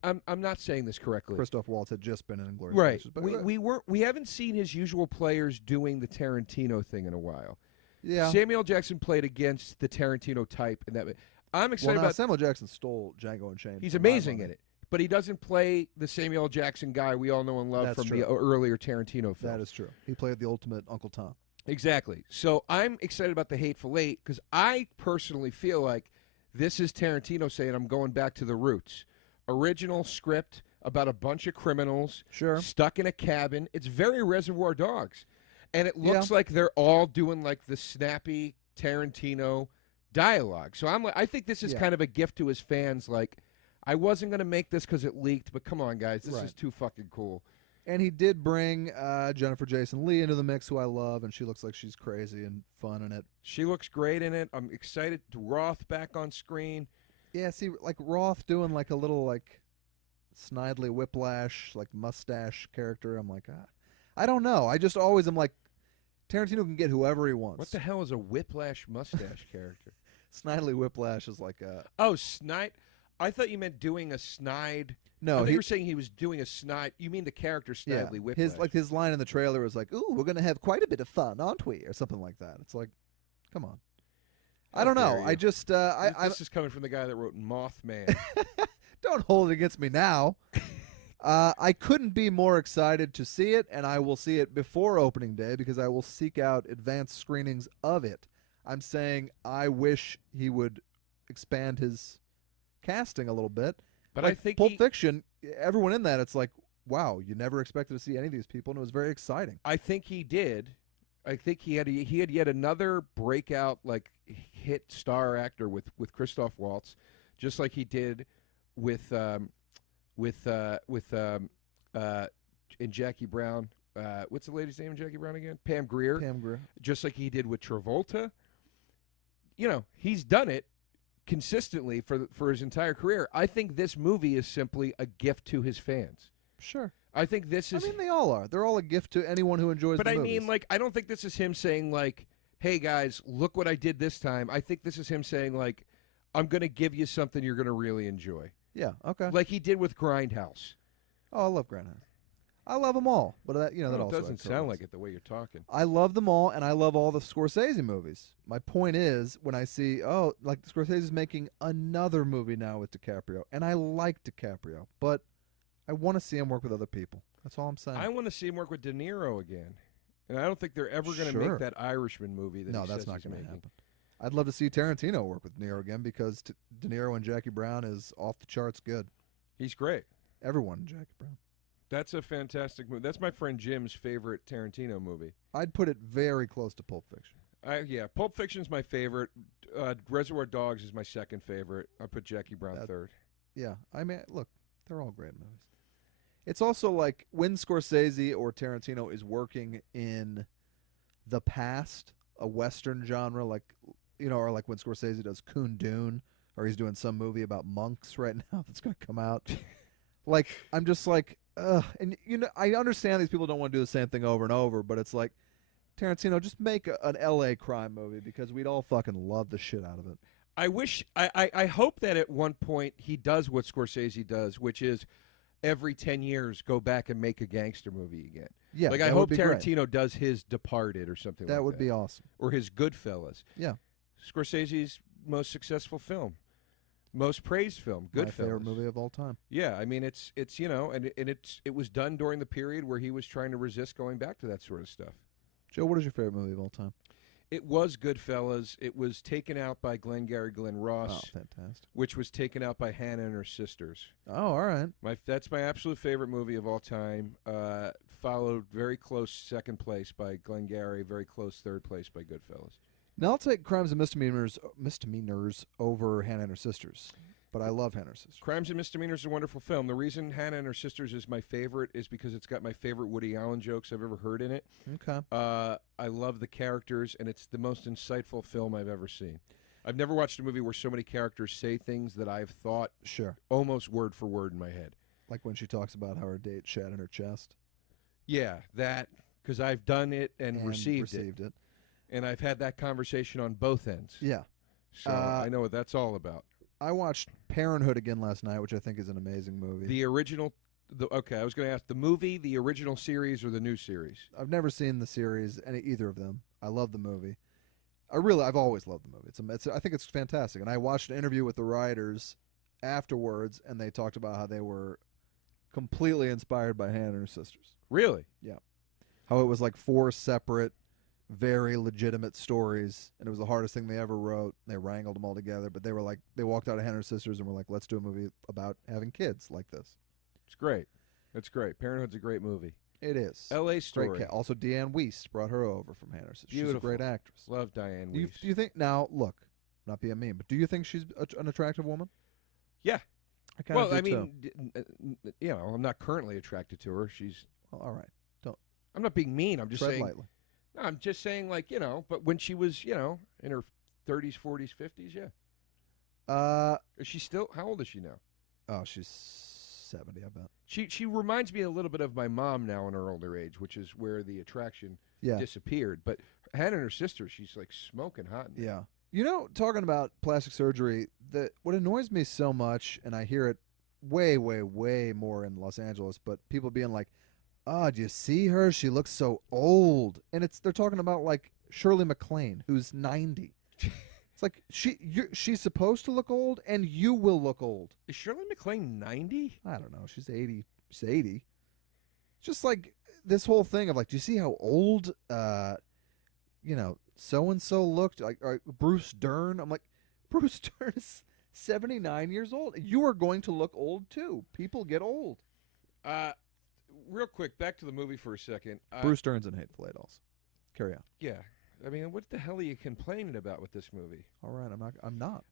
I'm not saying this correctly. Christoph Waltz had just been in Inglourious Right. Bastards. But We haven't seen his usual players doing the Tarantino thing in a while. yeah. Samuel L. Jackson played against the Tarantino type, and that I'm excited Well, now about. Samuel Jackson stole Django Unchained. He's from my amazing money. in it, but he doesn't play the Samuel L. Jackson guy we all know and love That's from true. the earlier Tarantino films. That is true. He played the ultimate Uncle Tom. Exactly. So I'm excited about The Hateful Eight because I personally feel like this is Tarantino saying, I'm going back to the roots. Original script about a bunch of criminals Sure. stuck in a cabin. It's very Reservoir Dogs. And it looks like they're all doing like the snappy Tarantino dialogue. So I think this is kind of a gift to his fans. Like, I wasn't going to make this because it leaked, but come on, guys. This is too fucking cool. And he did bring Jennifer Jason Leigh into the mix, who I love, and she looks like she's crazy and fun in it. She looks great in it. I'm excited. Roth back on screen. Yeah, see, like Roth doing like a little like Snidely Whiplash, like mustache character. I'm like, I don't know. I just always am like, Tarantino can get whoever he wants. What the hell is a Whiplash mustache character? Snidely Whiplash is like a... Oh, Snide. I thought you meant doing a snide. No, I thought you were saying he was doing a snide. You mean the character Snidely Whiplash? His line in the trailer was like, "Ooh, we're gonna have quite a bit of fun, aren't we?" or something like that. It's like, come on. I don't know. I just this is coming from the guy that wrote Mothman. don't hold it against me now. I couldn't be more excited to see it, and I will see it before opening day because I will seek out advanced screenings of it. I'm saying I wish he would expand his casting a little bit. But like I think Pulp Fiction, everyone in that, it's like, wow, you never expected to see any of these people, and it was very exciting. I think he did. I think he had yet another breakout like hit star actor with Christoph Waltz, just like he did with in Jackie Brown. What's the lady's name in Jackie Brown again? Pam Grier. Pam Grier. Just like he did with Travolta. You know, he's done it consistently for his entire career. I think this movie is simply a gift to his fans. Sure. I think this is... I mean, they all are. They're all a gift to anyone who enjoys But the I movies. mean, like, I don't think this is him saying, like, hey, guys, look what I did this time. I think this is him saying, like, I'm going to give you something you're going to really enjoy. Yeah, okay. Like he did with Grindhouse. Oh, I love Grindhouse. I love them all, but that that Well, also it doesn't had sound troubles. like it the way you're talking. I love them all, and I love all the Scorsese movies. My point is, when I see, like Scorsese's making another movie now with DiCaprio, and I like DiCaprio, but I want to see him work with other people. That's all I'm saying. I want to see him work with De Niro again. And I don't think they're ever going to Sure. make that Irishman movie that no, he that's says not he's going to making. happen. I'd love to see Tarantino work with De Niro again because De Niro and Jackie Brown is off the charts good. He's great. Everyone in Jackie Brown. That's a fantastic movie. That's my friend Jim's favorite Tarantino movie. I'd put it very close to Pulp Fiction. Yeah, Pulp Fiction's my favorite. Reservoir Dogs is my second favorite. I put Jackie Brown third. Yeah, I mean, look, they're all great movies. It's also like when Scorsese or Tarantino is working in the past, a Western genre, like, or like when Scorsese does Kundun, or he's doing some movie about monks right now that's going to come out. Like, I'm just like, ugh. And, I understand these people don't want to do the same thing over and over, but it's like, Tarantino, just make an L.A. crime movie because we'd all fucking love the shit out of it. I hope that at one point he does what Scorsese does, which is every 10 years go back and make a gangster movie again. Yeah, like I hope Tarantino does his Departed or something like that. That would be awesome. Or his Goodfellas. Yeah. Scorsese's most successful film. Most praised film, Goodfellas. My favorite movie of all time. Yeah, I mean it's it was done during the period where he was trying to resist going back to that sort of stuff. Joe, what is your favorite movie of all time? It was Goodfellas. It was taken out by Glengarry Glen Ross. Oh, fantastic. Which was taken out by Hannah and her sisters. Oh, all right. That's my absolute favorite movie of all time. Followed very close second place by Glengarry, very close third place by Goodfellas. Now I'll take Crimes and Misdemeanors over Hannah and Her Sisters, but I love Hannah and Her Sisters. Crimes and Misdemeanors is a wonderful film. The reason Hannah and Her Sisters is my favorite is because it's got my favorite Woody Allen jokes I've ever heard in it. Okay. I love the characters, and it's the most insightful film I've ever seen. I've never watched a movie where so many characters say things that I've thought almost word for word in my head. Like when she talks about how her date shat in her chest. Yeah, that, because I've done it and received it. And I've had that conversation on both ends. Yeah. So I know what that's all about. I watched Parenthood again last night, which I think is an amazing movie. The original, I was going to ask, the movie, the original series, or the new series? I've never seen the series, either of them. I love the movie. I've always loved the movie. I think it's fantastic. And I watched an interview with the writers afterwards, and they talked about how they were completely inspired by Hannah and Her Sisters. Really? Yeah. How it was like 4 separate, very legitimate stories, and it was the hardest thing they ever wrote. They wrangled them all together, but they walked out of Hannah and Her Sisters and were like, let's do a movie about having kids like this. It's great. That's great. Parenthood's a great movie. It is. L.A. Story. Great also, Deanne Wiest brought her over from Hannah and Her Sisters. Beautiful. She's a great actress. Love Diane Wiest. Do you think, now, look, not being mean, but do you think she's an attractive woman? Yeah. I kind of do too. I'm not currently attracted to her. She's... Well, all right. I'm not being mean. I'm just Tread saying... lightly. No, I'm just saying, but when she was, in her 30s, 40s, 50s, yeah. Is she still, how old is she now? Oh, she's 70, I bet. She reminds me a little bit of my mom now in her older age, which is where the attraction disappeared. But Hannah and Her Sister, she's like smoking hot. Yeah. Talking about plastic surgery, what annoys me so much, and I hear it way, way, way more in Los Angeles, but people being like, oh, do you see her? She looks so old. And they're talking about like Shirley MacLaine, who's 90. It's like she's supposed to look old, and you will look old. Is Shirley MacLaine 90? I don't know. She's 80. She's 80. Just like this whole thing of like, do you see how old, so and so looked? Like Bruce Dern. I'm like, Bruce Dern is 79 years old. You are going to look old too. People get old. Real quick, back to the movie for a second. Bruce Dern's in Hateful Eight also. Carry on. Yeah. I mean, what the hell are you complaining about with this movie? All right, I'm not.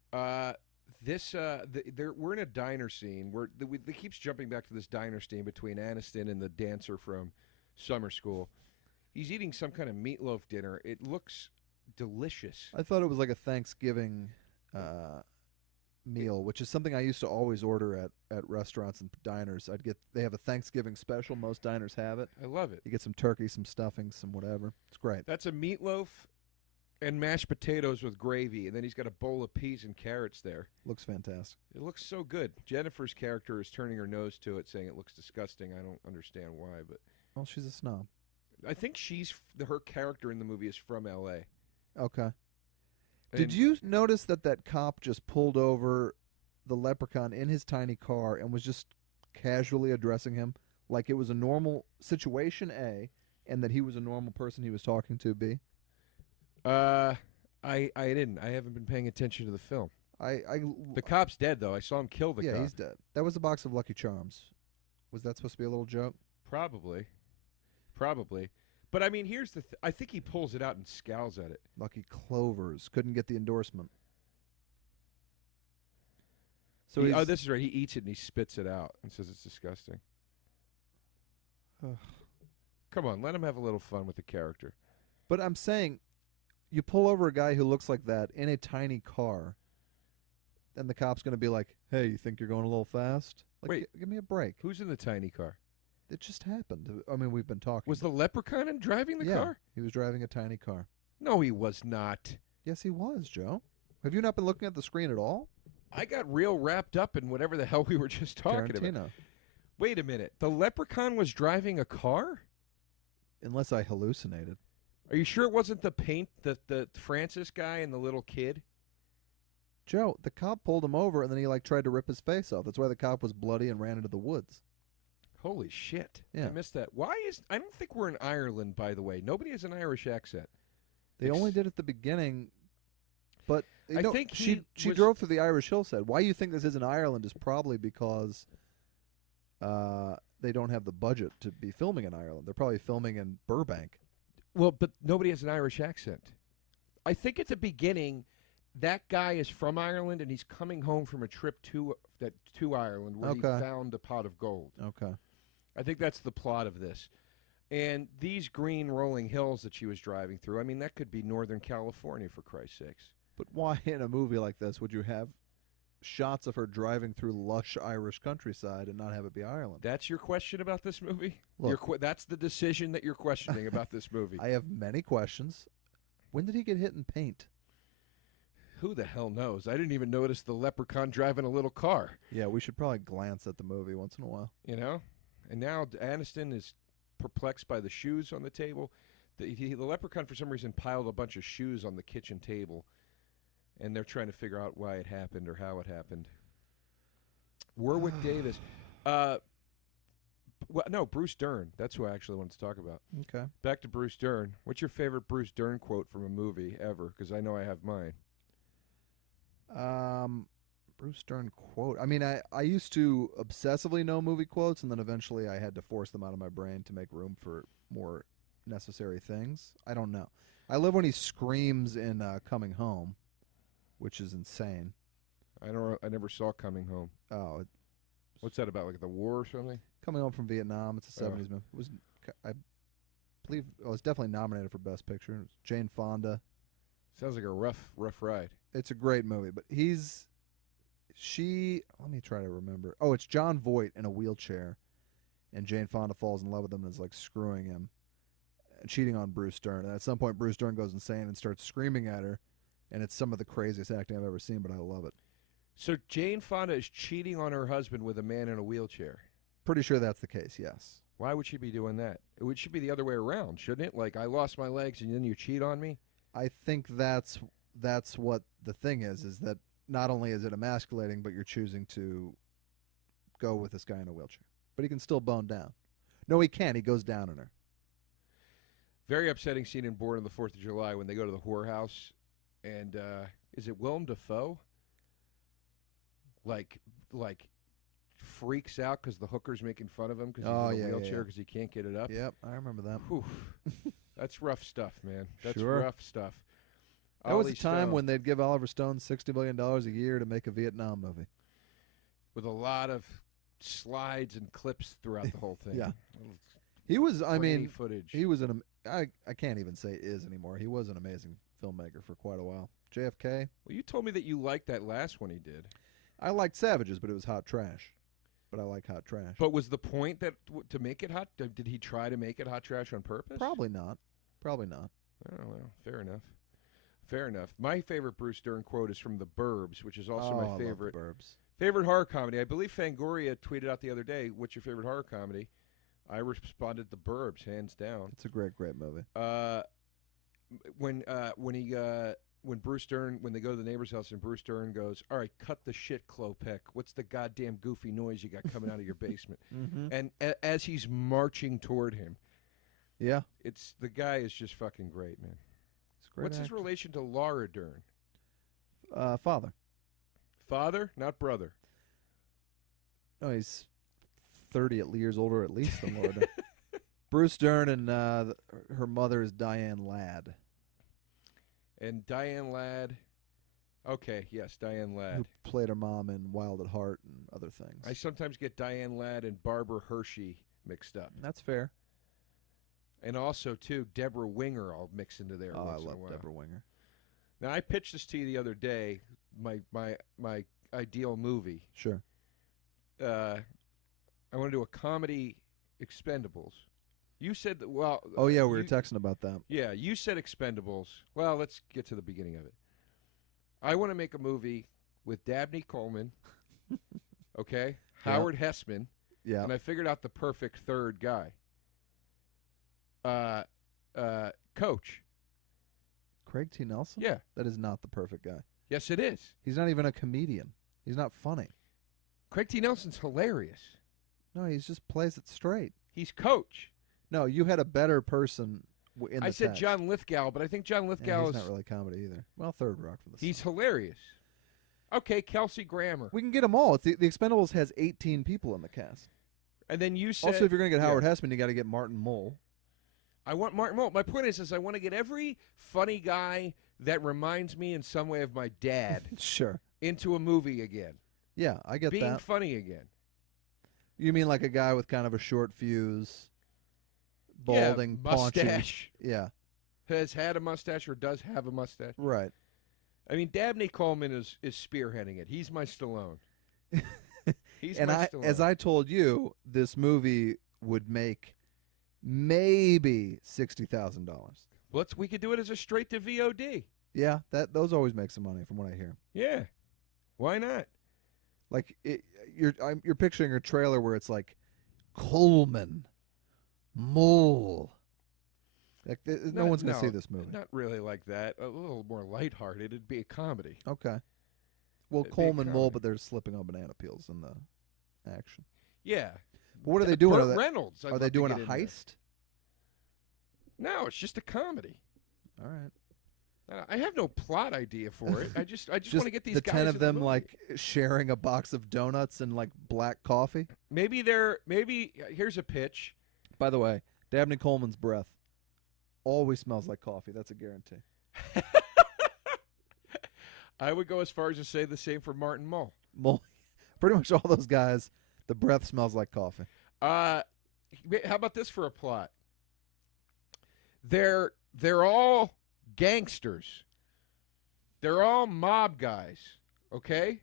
We're in a diner scene. It keeps jumping back to this diner scene between Aniston and the dancer from summer school. He's eating some kind of meatloaf dinner. It looks delicious. I thought it was like a Thanksgiving meal, which is something I used to always order at restaurants and diners. They have a Thanksgiving special. Most diners have it. I love it. You get some turkey, some stuffing, some whatever. It's great. That's a meatloaf and mashed potatoes with gravy, and then he's got a bowl of peas and carrots there. Looks fantastic. It looks so good. Jennifer's character is turning her nose to it, saying it looks disgusting. I don't understand why, but well, she's a snob. I think her character in the movie is from L.A. Okay. Did you notice that cop just pulled over the leprechaun in his tiny car and was just casually addressing him like it was a normal situation, A, and that he was a normal person he was talking to, B? I didn't. I haven't been paying attention to the film. The cop's dead, though. I saw him kill the cop. Yeah, he's dead. That was a box of Lucky Charms. Was that supposed to be a little joke? Probably. But, I mean, here's the I think he pulls it out and scowls at it. Lucky Clovers. Couldn't get the endorsement. So this is right. He eats it and he spits it out and says it's disgusting. Come on, let him have a little fun with the character. But I'm saying, you pull over a guy who looks like that in a tiny car, then the cop's going to be like, hey, you think you're going a little fast? Like, wait, give me a break. Who's in the tiny car? It just happened. I mean, we've been talking. Was the leprechaun driving the car? He was driving a tiny car. No, he was not. Yes, he was, Joe. Have you not been looking at the screen at all? I got real wrapped up in whatever the hell we were just talking about. Wait a minute. The leprechaun was driving a car? Unless I hallucinated. Are you sure it wasn't the Francis guy and the little kid? Joe, the cop pulled him over, and then he tried to rip his face off. That's why the cop was bloody and ran into the woods. Holy shit. Yeah. I missed that. I don't think we're in Ireland, by the way. Nobody has an Irish accent. They only did at the beginning, but I think she drove through the Irish hillside. Why you think this is in Ireland is probably because they don't have the budget to be filming in Ireland. They're probably filming in Burbank. Well, but nobody has an Irish accent. I think at the beginning, that guy is from Ireland, and he's coming home from a trip to Ireland where he found a pot of gold. Okay. I think that's the plot of this. And these green rolling hills that she was driving through, I mean, that could be Northern California, for Christ's sakes. But why in a movie like this would you have shots of her driving through lush Irish countryside and not have it be Ireland? That's your question about this movie? Look, that's the decision that you're questioning about this movie. I have many questions. When did he get hit in paint? Who the hell knows? I didn't even notice the leprechaun driving a little car. Yeah, we should probably glance at the movie once in a while. You know? And now Aniston is perplexed by the shoes on the table. The leprechaun, for some reason, piled a bunch of shoes on the kitchen table, and they're trying to figure out why it happened or how it happened. Warwick Davis. No, Bruce Dern. That's who I actually wanted to talk about. Okay. Back to Bruce Dern. What's your favorite Bruce Dern quote from a movie ever? Because I know I have mine. Bruce Dern quote. I mean, I used to obsessively know movie quotes, and then eventually I had to force them out of my brain to make room for more necessary things. I don't know. I love when he screams in Coming Home, which is insane. I never saw Coming Home. Oh, what's that about? Like the war or something? Coming Home from Vietnam. It's a 70s movie. It was, I believe, it was definitely nominated for Best Picture. It was Jane Fonda. Sounds like a rough ride. It's a great movie, but let me try to remember. Oh, it's John Voight in a wheelchair, and Jane Fonda falls in love with him and is screwing him and cheating on Bruce Dern. And at some point, Bruce Dern goes insane and starts screaming at her, and it's some of the craziest acting I've ever seen, but I love it. So Jane Fonda is cheating on her husband with a man in a wheelchair. Pretty sure that's the case, yes. Why would she be doing that? It should be the other way around, shouldn't it? Like, I lost my legs and then you cheat on me? I think that's what the thing is that not only is it emasculating, but you're choosing to go with this guy in a wheelchair. But he can still bone down. No, he can't. He goes down on her. Very upsetting scene in Born on the 4th of July when they go to the whorehouse. And is it Willem Dafoe? Like freaks out because the hooker's making fun of him because he's in a wheelchair because he can't get it up. Yep, I remember that. Whew. That's rough stuff, man. That's Sure. rough stuff. That was a time when they'd give Oliver Stone $60 million a year to make a Vietnam movie. With a lot of slides and clips throughout the whole thing. Yeah. He was, footage. he was I can't even say is anymore. He was an amazing filmmaker for quite a while. JFK. Well, you told me that you liked that last one he did. I liked Savages, but it was hot trash. But I like hot trash. But was the point that to make it hot? Did he try to make it hot trash on purpose? Probably not. Probably not. Oh, well, fair enough. Fair enough. My favorite Bruce Dern quote is from The Burbs, which is also my favorite. I love The Burbs. Favorite horror comedy. I believe Fangoria tweeted out the other day, "What's your favorite horror comedy?" I responded, The Burbs, hands down. It's a great movie. When Bruce Dern, when they go to the neighbor's house and Bruce Dern goes, "All right, cut the shit, Klopek. What's the goddamn goofy noise you got coming out of your basement?" Mm-hmm. And as he's marching toward him, yeah, the guy is just fucking great, man. Great What's his relation to Laura Dern? Father. Father, not brother. No, he's 30 years older at least than Laura Dern. Bruce Dern and her mother is Diane Ladd. And Diane Ladd, okay, yes, Diane Ladd. Who played her mom in Wild at Heart and other things. I sometimes get Diane Ladd and Barbara Hershey mixed up. That's fair. And also, too, Deborah Winger I'll mix into there. Oh, once I in a love while. Deborah Winger. Now, I pitched this to you the other day, my ideal movie. Sure. I want to do a comedy Expendables. You said that, well... Oh, yeah, we were texting about that. Yeah, you said Expendables. Well, let's get to the beginning of it. I want to make a movie with Dabney Coleman, okay, Yeah. Howard Hessman, Yeah. and I figured out the perfect third guy. Coach. Craig T. Nelson? Yeah. That is not the perfect guy. Yes, it is. He's not even a comedian. He's not funny. Craig T. Nelson's hilarious. No, he just plays it straight. He's Coach. No, you had a better person in the I said text. John Lithgow, but I think John Lithgow He's is... not really comedy either. Well, Third Rock from the He's Sun. hilarious. Okay, Kelsey Grammer. We can get them all. It's the Expendables has 18 people in the cast. And then you said... Also, if you're going to get Howard Hessman, you got to get Martin Mull. I want Martin Mull. My point is I want to get every funny guy that reminds me in some way of my dad Sure. into a movie again. Yeah, I get Being that. funny again. You mean like a guy with kind of a short fuse, balding, paunchy. mustache. Yeah. Has had a mustache or does have a mustache. Right. I mean, Dabney Coleman is spearheading it. He's my Stallone. He's And my Stallone. as I told you, this movie would make maybe $60,000. We could do it as a straight to VOD. Yeah, those always make some money from what I hear. Yeah. Why not? Like you're picturing a trailer where it's like Coleman, Mull. Like no one's going to see this movie. Not really like that. A little more lighthearted. It'd be a comedy. Okay. Well, It'd be a Coleman, Mull, comedy. but they're slipping on banana peels in the action. Yeah. But what are they doing? Burt Reynolds. Are they doing a heist? No, it's just a comedy. All right. I have no plot idea for it. I just want to get these the guys 10 in of them movie. like sharing a box of donuts and like black coffee. Maybe here's a pitch. By the way, Dabney Coleman's breath always smells like coffee. That's a guarantee. I would go as far as to say the same for Martin Mull. Pretty much all those guys, the breath smells like coffee. How about this for a plot? They're all gangsters. They're all mob guys, okay?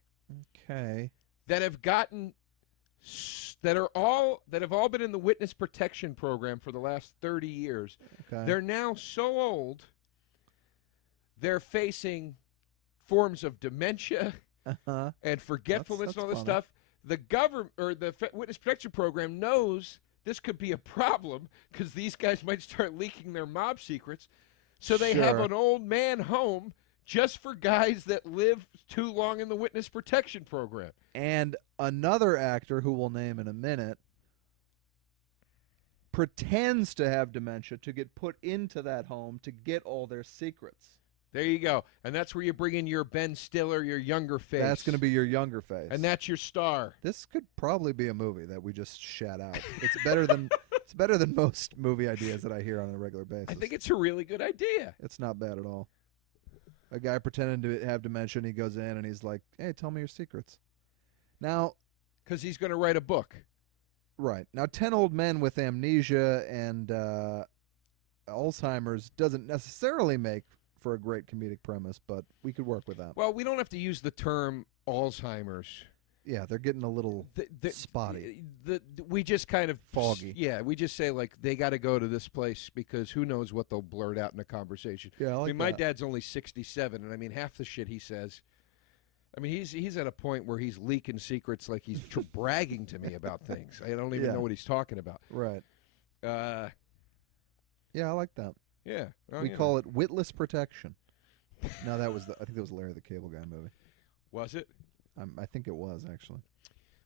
Okay. That have all been in the witness protection program for the last 30 years. Okay. They're now so old. They're facing forms of dementia and forgetfulness That's and all this funny. stuff. The government or the witness protection program knows this could be a problem because these guys might start leaking their mob secrets. So they have Sure. an old man home just for guys that live too long in the witness protection program. And another actor who we'll name in a minute pretends to have dementia to get put into that home to get all their secrets. There you go. And that's where you bring in your Ben Stiller, your younger face. That's going to be your younger face. And that's your star. This could probably be a movie that we just shat out. It's better than most movie ideas that I hear on a regular basis. I think it's a really good idea. It's not bad at all. A guy pretending to have dementia, and he goes in and he's like, "Hey, tell me your secrets." Now, because he's going to write a book. Right. Now, 10 old men with amnesia and Alzheimer's doesn't necessarily make for a great comedic premise, but we could work with that. Well, we don't have to use the term Alzheimer's. Yeah, they're getting a little spotty. We just kind of foggy. Yeah, we just say like they got to go to this place because who knows what they'll blurt out in a conversation. Yeah, I like my that. dad's only 67, and I mean half the shit he says. I mean he's at a point where he's leaking secrets like he's bragging to me about things. I don't even know what he's talking about. Right. Yeah, I like that. Yeah, We call it witless protection. No, I think that was Larry the Cable Guy movie. Was it? I think it was, actually.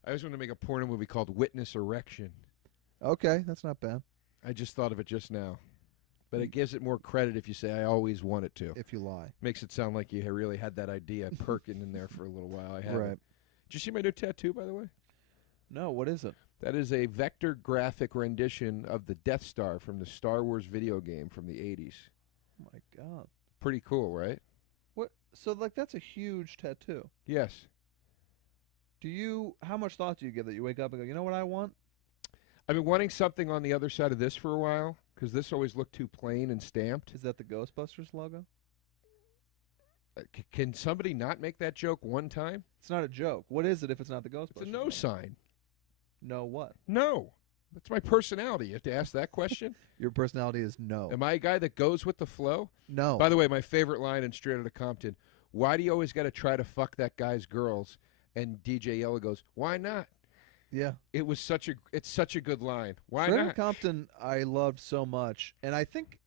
I was going to make a porno movie called Witness Erection. Okay, that's not bad. I just thought of it just now. But it gives it more credit if you say, I always wanted to. If you lie. Makes it sound like you really had that idea perking in there for a little while. I haven't. Right. Did you see my new tattoo, by the way? No, what is it? That is a vector graphic rendition of the Death Star from the Star Wars video game from the 80s. Oh, my God. Pretty cool, right? What? So, like, that's a huge tattoo. Yes. How much thought do you give that you wake up and go, you know what I want? I've been wanting something on the other side of this for a while because this always looked too plain and stamped. Is that the Ghostbusters logo? Can somebody not make that joke one time? It's not a joke. What is it if it's not the Ghostbusters? It's a no logo? sign. No what? No. That's my personality. You have to ask that question. Your personality is no. Am I a guy that goes with the flow? No. By the way, my favorite line in Straight Outta Compton, why do you always got to try to fuck that guy's girls? And DJ Yella goes, why not? Yeah. It's such a good line. Why Straight not? Outta Compton I loved so much. And I think,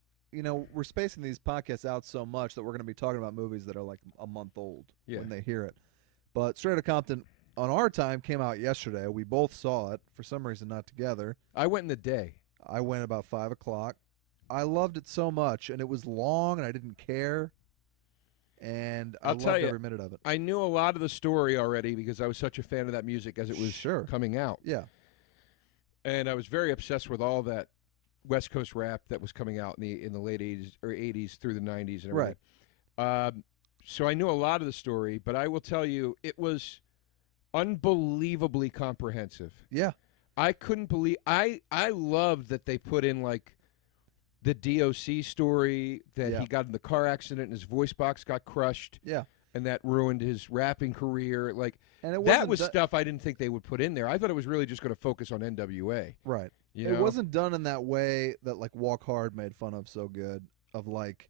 we're spacing these podcasts out so much that we're going to be talking about movies that are like a month old when they hear it. But Straight Outta Compton, on our time, came out yesterday. We both saw it. For some reason, not together. I went in the day. I went about 5 o'clock. I loved it so much, and it was long, and I didn't care. And I loved every minute of it. I knew a lot of the story already because I was such a fan of that music as it was coming out. Yeah. And I was very obsessed with all that West Coast rap that was coming out in the late 80s or 80s through the 90s and everything. Right. So I knew a lot of the story, but I will tell you, it was unbelievably comprehensive. Yeah. I couldn't believe I loved that they put in like the DOC story that he got in the car accident and his voice box got crushed. Yeah. And that ruined his rapping career. Like, and that was stuff I didn't think they would put in there. I thought it was really just going to focus on NWA. Right. It wasn't done in that way that like Walk Hard made fun of so good, of like,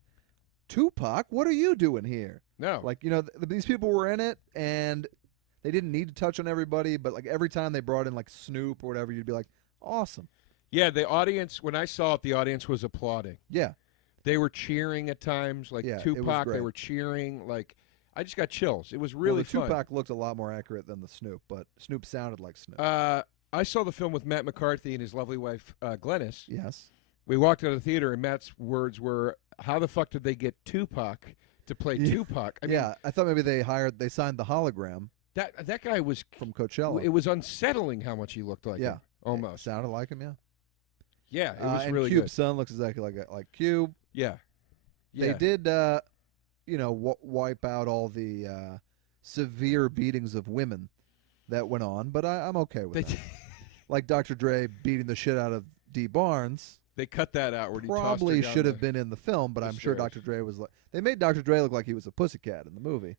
Tupac, what are you doing here? No. Like, these people were in it, and they didn't need to touch on everybody, but like every time they brought in like Snoop or whatever, you'd be like, awesome. Yeah, the audience, when I saw it, the audience was applauding. Yeah. They were cheering at times, like Tupac, they were cheering. Like, I just got chills. It was really fun. Tupac looked a lot more accurate than the Snoop, but Snoop sounded like Snoop. I saw the film with Matt McCarthy and his lovely wife, Glennis. Yes. We walked out of the theater, and Matt's words were, how the fuck did they get Tupac to play Tupac? I mean, I thought maybe they signed the hologram. That guy was from Coachella. It was unsettling how much he looked like him. Almost. It sounded like him, yeah. Yeah, it was and really Cube's good. son looks exactly like Cube. Yeah. They did, wipe out all the severe beatings of women that went on, but I'm okay with that. Like Dr. Dre beating the shit out of Dee Barnes. They cut that out where he probably should have been in the film, but I'm sure Dr. Dre was like. They made Dr. Dre look like he was a pussycat in the movie,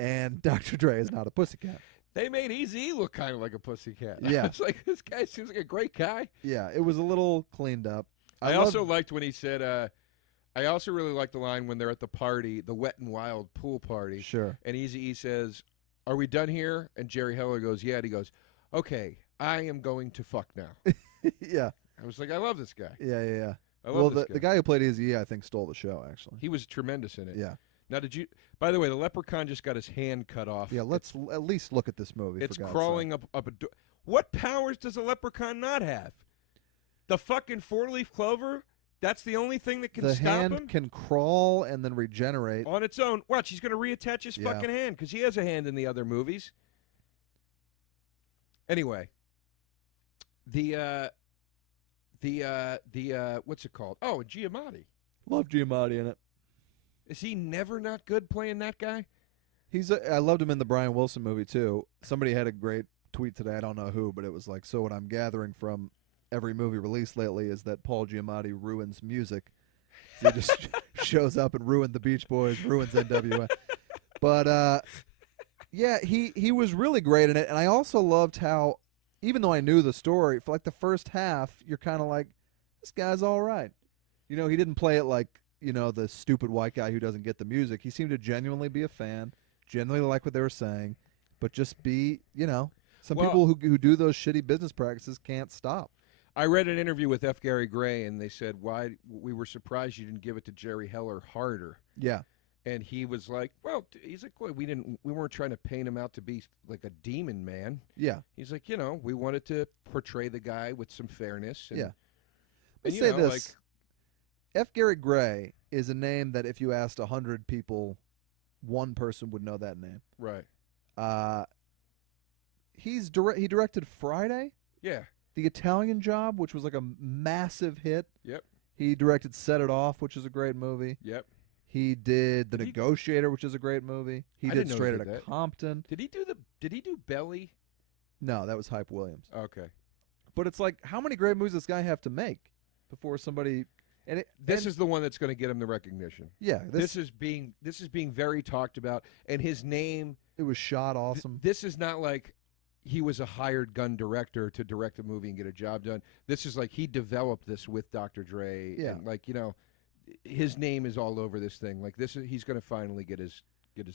and Dr. Dre is not a pussycat. They made Eazy look kind of like a pussycat. Yeah, it's like, this guy seems like a great guy. Yeah, it was a little cleaned up. I also liked when he said. I also really liked the line when they're at the party, the Wet and Wild pool party. Sure. And Eazy-E says, "Are we done here?" And Jerry Heller goes, "Yeah." And he goes, "Okay, I am going to fuck now." Yeah. I was like, I love this guy. Yeah. I love this guy. The guy who played Eazy-E, I think, stole the show, actually. He was tremendous in it. Yeah. Now, by the way, the Leprechaun just got his hand cut off. Yeah, let's at least look at this movie. It's crawling up a door. What powers does a leprechaun not have? The fucking four-leaf clover? That's the only thing that can stop him? The hand can crawl and then regenerate. On its own. Watch, he's going to reattach his fucking hand because he has a hand in the other movies. Anyway, the what's it called? Oh, Giamatti. Love Giamatti in it. Is he never not good playing that guy? I loved him in the Brian Wilson movie too. Somebody had a great tweet today. I don't know who, but it was like, so what I'm gathering from every movie released lately is that Paul Giamatti ruins music. So he just shows up and ruined the Beach Boys, ruins NWA. But yeah, he was really great in it, and I also loved how, even though I knew the story, for like the first half, you're kind of like, this guy's all right. He didn't play it like, the stupid white guy who doesn't get the music. He seemed to genuinely be a fan, genuinely like what they were saying, but just be, some people who do those shitty business practices can't stop. I read an interview with F. Gary Gray, and they said, why we were surprised you didn't give it to Jerry Heller harder. Yeah. And he was like, well, he's like, well, we weren't trying to paint him out to be like a demon man. Yeah. He's like, we wanted to portray the guy with some fairness. And, yeah. Let's say this. Like, F. Gary Gray is a name that if you asked 100 people, one person would know that name. Right. He directed Friday. Yeah. The Italian Job, which was like a massive hit. Yep. He directed Set It Off, which is a great movie. Yep. He did The Negotiator, which is a great movie. He did Straight Outta Compton. Did he do Belly? No, that was Hype Williams. Okay. But it's like, how many great movies does this guy have to make before somebody? This is the one that's going to get him the recognition. Yeah. This is being very talked about, and his name. It was shot awesome. This is not like he was a hired gun director to direct a movie and get a job done. This is like he developed this with Dr. Dre. Yeah. And like, his name is all over this thing. Like he's going to finally get his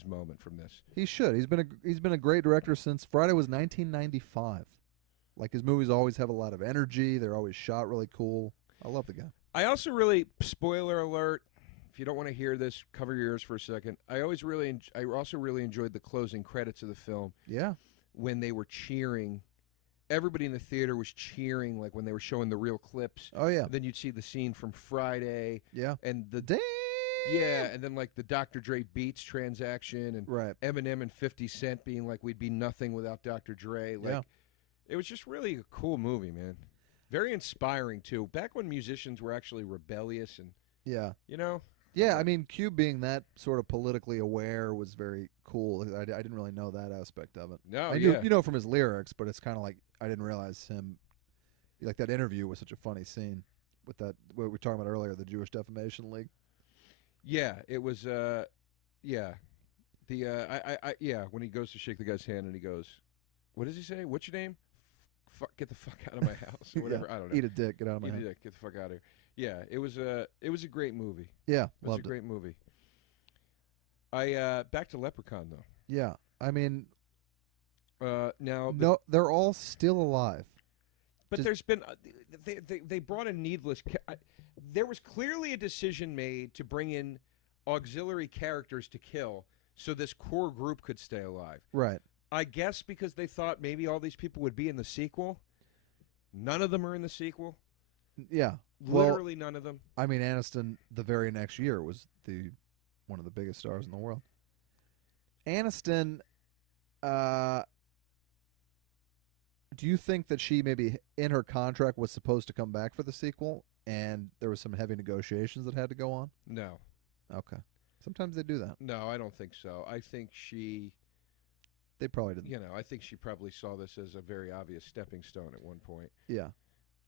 moment from this. He should. He's been a great director since Friday was 1995. Like his movies always have a lot of energy. They're always shot really cool. I love the guy. I also really, spoiler alert, if you don't want to hear this, cover your ears for a second. I also really enjoyed the closing credits of the film. Yeah. When they were cheering. Everybody in the theater was cheering, like when they were showing the real clips. Oh, yeah. And then you'd see the scene from Friday. Yeah. And the Damn. Yeah, and then like the Dr. Dre Beats transaction, and Right. Eminem and 50 Cent being like, we'd be nothing without Dr. Dre. Like, Yeah. It was just really a cool movie, man. Very inspiring too. Back when musicians were actually rebellious, and Yeah. you know. Yeah, I mean, Cube being that sort of politically aware was very cool. I didn't really know that aspect of it. No, I knew, you know, from his lyrics, but it's kind of like I didn't realize him. Like that interview was such a funny scene with that what we were talking about earlier, the Jewish Defamation League. Yeah, it was. Yeah, when he goes to shake the guy's hand and he goes, "What does he say? What's your name? Get the fuck out of my house," or whatever. Yeah. I don't know. Eat a dick. Get out of my Eat a house. dick. Get the fuck out of here. Yeah, it was a great movie. Yeah, It was loved a great movie. Back to Leprechaun though. Yeah, I mean, Now, no, they're all still alive. but just- there's been they brought in needless. There was clearly a decision made to bring in auxiliary characters to kill, so this core group could stay alive. Right. I guess because they thought maybe all these people would be in the sequel. None of them are in the sequel. Yeah. Well, Literally none of them. I mean, Aniston the very next year was one of the biggest stars in the world. Aniston, do you think that she maybe in her contract was supposed to come back for the sequel, and there was some heavy negotiations that had to go on? No. Okay. Sometimes they do that. No, I don't think so. I think she, They probably didn't. I think she probably saw this as a very obvious stepping stone at one point, Yeah.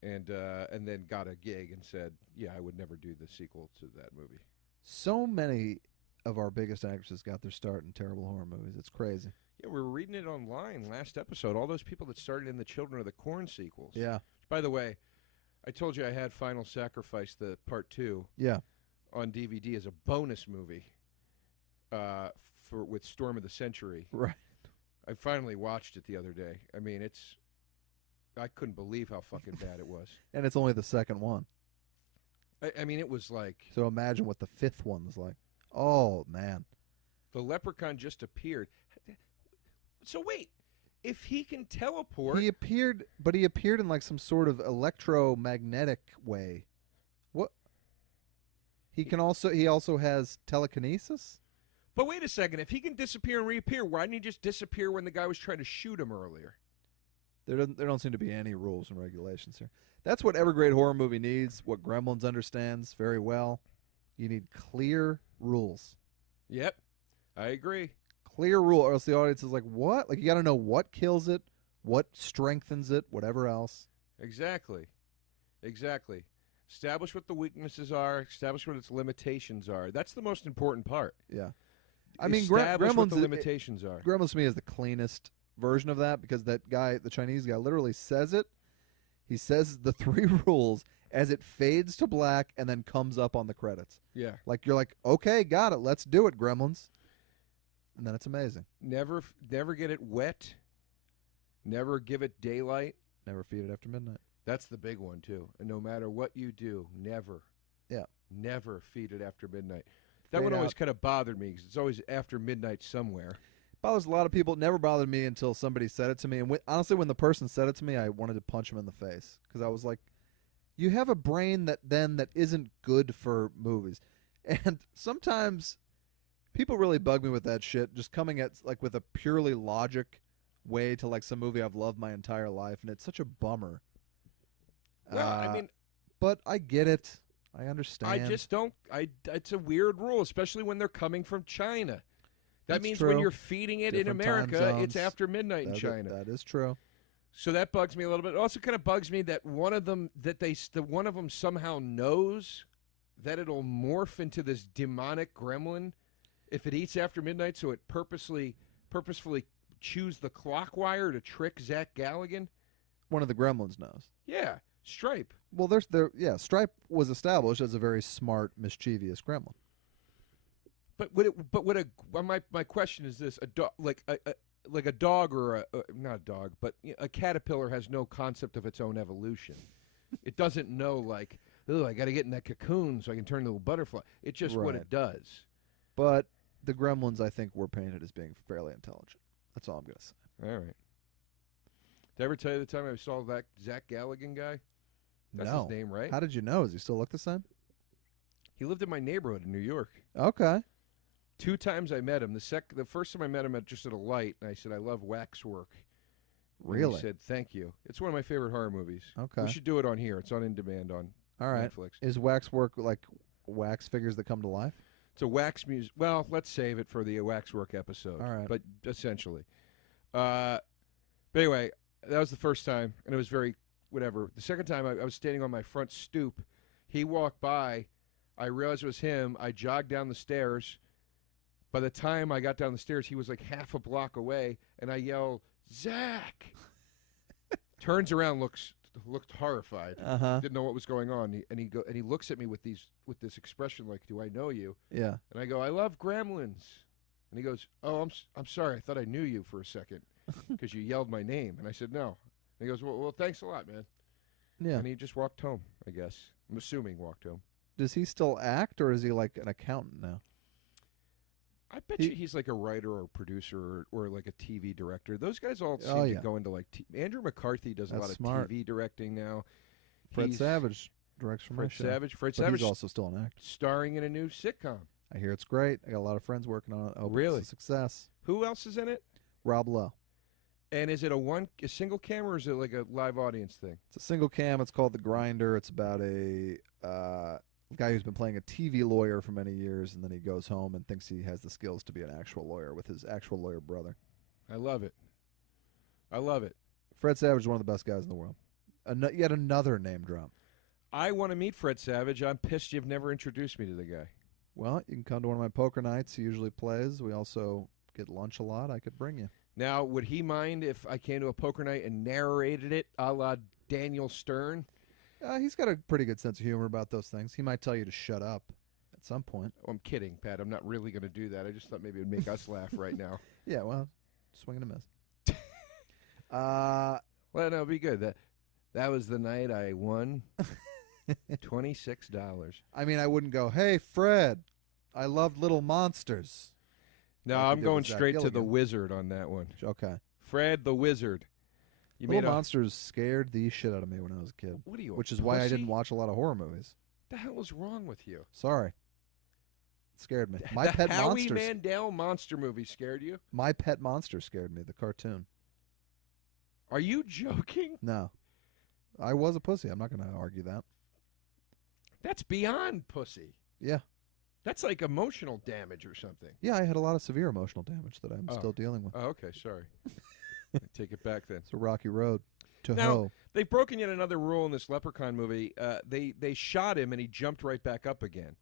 and then got a gig and said, "Yeah, I would never do the sequel to that movie." So many of our biggest actresses got their start in terrible horror movies. It's crazy. Yeah, we were reading it online last episode. All those people that started in the Children of the Corn sequels. Yeah. By the way, I told you I had Final Sacrifice, the Part 2, Yeah. on DVD as a bonus movie with Storm of the Century. Right. I finally watched it the other day. I mean, I couldn't believe how fucking bad it was. And it's only the second one. I mean, it was like So imagine what the fifth one's like. Oh, man. the Leprechaun just appeared. So wait, if he can teleport, He appeared in like some sort of electromagnetic way. What? He also has telekinesis? but wait a second, if he can disappear and reappear, why didn't he just disappear when the guy was trying to shoot him earlier? There don't seem to be any rules and regulations here. That's what every great horror movie needs, what Gremlins understands very well. You need clear rules. Yep, I agree. Clear rule, or else the audience is like, what? Like, you got to know what kills it, what strengthens it, whatever else. Exactly. Establish what the weaknesses are. Establish what its limitations are. That's the most important part. Yeah. I mean, Establish what Gremlins, the limitations are. Gremlins to me is the cleanest version of that because that guy, the Chinese guy, literally says it. He says the 3 rules as it fades to black and then comes up on the credits. Yeah. Like, you're like, okay, got it. Let's do it, Gremlins. And then it's amazing. Never get it wet. Never give it daylight. Never feed it after midnight. That's the big one too. And no matter what you do, never feed it after midnight. That Fade one always out. kind of bothered me because it's always after midnight somewhere. Bothers a lot of people. It never bothered me until somebody said it to me. And honestly, when the person said it to me, I wanted to punch him in the face because I was like, you have a brain that isn't good for movies. And sometimes people really bug me with that shit, just coming at like with a purely logic way to like some movie I've loved my entire life, and it's such a bummer. Well, I mean, but I get it. I understand. I just don't. It's a weird rule, especially when they're coming from China. That That's means true. when you're feeding it Different in time America, it's zones. after midnight in That- China. That is true. So that bugs me a little bit. It also kind of bugs me that one of them somehow knows that it'll morph into this demonic gremlin if it eats after midnight. So it purposefully chews the clock wire to trick Zach Galligan. One of the Gremlins knows. Yeah, Stripe. Well, Stripe was established as a very smart, mischievous gremlin. My question is this: a dog, like a dog or not a dog, but a caterpillar has no concept of its own evolution. It doesn't know like "Ooh, I got to get in that cocoon so I can turn into a butterfly." It's just what it does. But the gremlins, I think, were painted as being fairly intelligent. That's all I'm going to say. All right. Did I ever tell you the time I saw that Zach Galligan guy? That's No. his name, right? How did you know? Does he still look the same? He lived in my neighborhood in New York. Okay. 2 times I met him. The first time I met him just at a light, and I said, "I love waxwork." Really? And he said, "Thank you." It's one of my favorite horror movies. Okay. We should do it on here. It's on demand on All right. Netflix. Is waxwork like wax figures that come to life? It's a wax music. Well, let's save it for the waxwork episode. All right. But essentially. But anyway, that was the first time, and it was very whatever. The second time, I was standing on my front stoop. He walked by. I realized it was him. I jogged down the stairs. By the time I got down the stairs, he was like half a block away, and I yelled, "Zach!" Turns around, looked horrified. Didn't know what was going on. And he looks at me with this expression like, "Do I know you?" Yeah. And I go, "I love gremlins." And he goes, "Oh, I'm sorry. I thought I knew you for a second because you yelled my name." And I said, "No." And he goes, "Well, thanks a lot, man." Yeah. And he just walked home, I guess. I'm assuming walked home. Does he still act, or is he like an accountant now? I bet you he's like a writer or producer or like a TV director. Those guys all seem to go into like Andrew McCarthy does a lot of TV directing now. Fred Savage directs from Fred Savage. Fred but Savage he's also still an actor. Starring in a new sitcom. I hear it's great. I got a lot of friends working on it. Hope Really? It's a success. Who else is in it? Rob Lowe. And is it a single camera or is it like a live audience thing? It's a single cam. It's called The Grinder. It's about a guy who's been playing a TV lawyer for many years, and then he goes home and thinks he has the skills to be an actual lawyer with his actual lawyer brother. I love it. I love it. Fred Savage is one of the best guys in the world. Yet another name drop. I want to meet Fred Savage. I'm pissed you've never introduced me to the guy. Well, you can come to one of my poker nights. He usually plays. We also get lunch a lot. I could bring you. Now, would he mind if I came to a poker night and narrated it a la Daniel Stern? He's got a pretty good sense of humor about those things. He might tell you to shut up at some point. Oh, I'm kidding, Pat. I'm not really going to do that. I just thought maybe it would make us laugh right now. Yeah, well, swing and a miss. Well, no, it'll be good. That was the night I won $26. I mean, I wouldn't go, "Hey, Fred, I loved Little Monsters." No, like I'm going straight to the Wizard on that one. Okay. Fred the Wizard. Little Monsters scared the shit out of me when I was a kid. What are you, which is why I didn't watch a lot of horror movies. The hell is wrong with you? Sorry. It scared me. My the Pet Howie Monsters. Mandel monster movie scared you? My Pet Monster scared me, the cartoon. Are you joking? No. I was a pussy. I'm not going to argue that. That's beyond pussy. Yeah. That's like emotional damage or something. Yeah, I had a lot of severe emotional damage that I'm still dealing with. Oh, okay, sorry. Take it back then. It's a rocky road to now, hoe. They've broken yet another rule in this Leprechaun movie. They shot him and he jumped right back up again.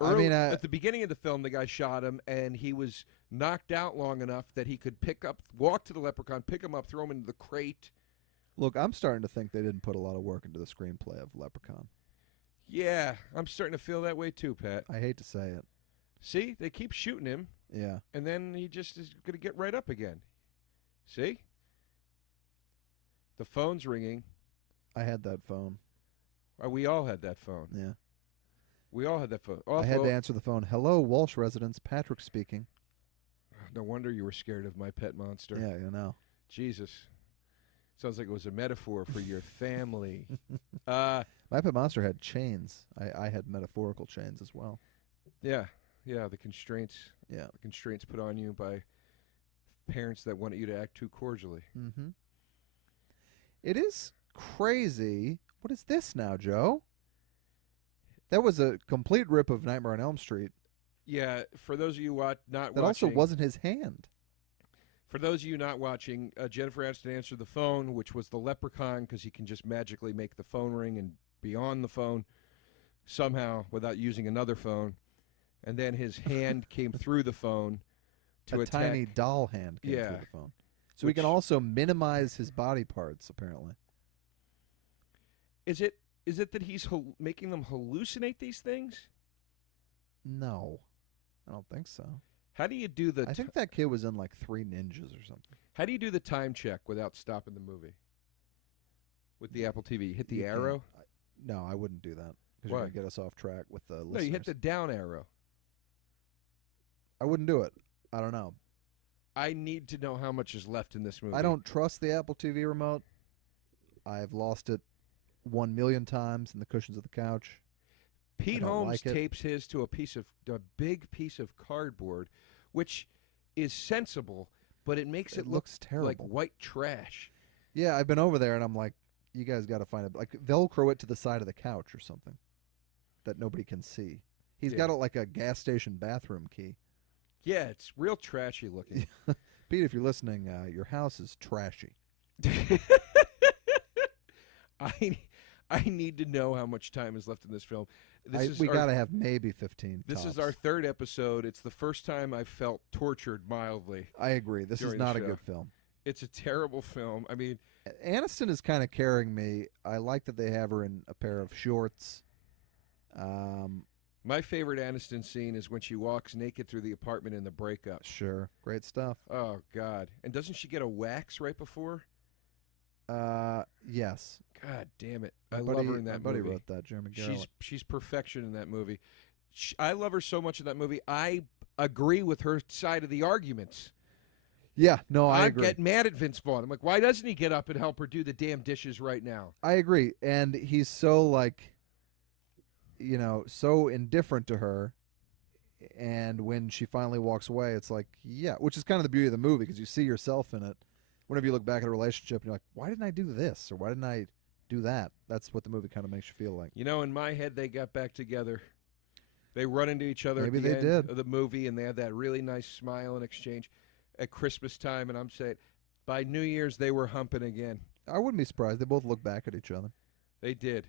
At the beginning of the film, the guy shot him and he was knocked out long enough that he could walk to the Leprechaun, pick him up, throw him into the crate. Look, I'm starting to think they didn't put a lot of work into the screenplay of Leprechaun. Yeah, I'm starting to feel that way too, Pat. I hate to say it. See, they keep shooting him. Yeah. And then he just is going to get right up again. See? The phone's ringing. I had that phone. We all had that phone. Yeah. We all had that phone. I had to answer the phone. "Hello, Walsh residence. Patrick speaking." No wonder you were scared of My Pet Monster. Yeah, you know. Jesus. Sounds like it was a metaphor for your family. My Pet Monster had chains. I had metaphorical chains as well. Yeah. Yeah, the constraints. Yeah. The constraints put on you by parents that want you to act too cordially. Mm-hmm. It is crazy. What is this now, Joe? That was a complete rip of Nightmare on Elm Street. Yeah, for those of you not watching. That also wasn't his hand. For those of you not watching, Jennifer Aniston answered the phone, which was the Leprechaun, because he can just magically make the phone ring and be on the phone somehow without using another phone. And then his hand came through the phone to a attack. tiny doll hand came through the phone. So he can also minimize his body parts, apparently. Is it that he's making them hallucinate these things? No, I don't think so. How do you do the... I think that kid was in like 3 Ninjas or something. How do you do the time check without stopping the movie? With the Apple TV? Hit the arrow? No, I wouldn't do that because Why? you're gonna get us off track with the listeners. No, you hit the down arrow. I wouldn't do it. I don't know. I need to know how much is left in this movie. I don't trust the Apple TV remote. I've lost it 1,000,000 times in the cushions of the couch. Pete don't Holmes like it. tapes his to a big piece of cardboard, which is sensible, but it makes it look looks terrible. like white trash. Yeah, I've been over there and I'm like, you guys got to find it. Like Velcro it to the side of the couch or something that nobody can see. He's got it like a gas station bathroom key. Yeah, it's real trashy looking. Pete, if you're listening, your house is trashy. I need to know how much time is left in this film. We got to have maybe 15 This tops. is our third episode. It's the first time I felt tortured mildly. I agree. This is during the not a show. good film. It's a terrible film. I mean, Aniston is kind of carrying me. I like that they have her in a pair of shorts. my favorite Aniston scene is when she walks naked through the apartment in the breakup. Sure. Great stuff. Oh, God. And doesn't she get a wax right before? Yes. God damn it. My I buddy, love her in that my buddy movie. wrote that, Jeremy Garland. She's perfection in that movie. I love her so much in that movie. I agree with her side of the arguments. Yeah, no, I agree. get mad at Vince Vaughn. I'm like, why doesn't he get up and help her do the damn dishes right now? I agree. And he's so, like, so indifferent to her. And when she finally walks away, it's like, yeah, which is kind of the beauty of the movie because you see yourself in it. Whenever you look back at a relationship and you're like, why didn't I do this? Or why didn't I do that? That's what the movie kind of makes you feel like. In my head, they got back together. They run into each other Maybe at the they end did. of the movie, and they have that really nice smile and exchange at Christmas time. And I'm saying, by New Year's, they were humping again. I wouldn't be surprised. They both look back at each other. They did.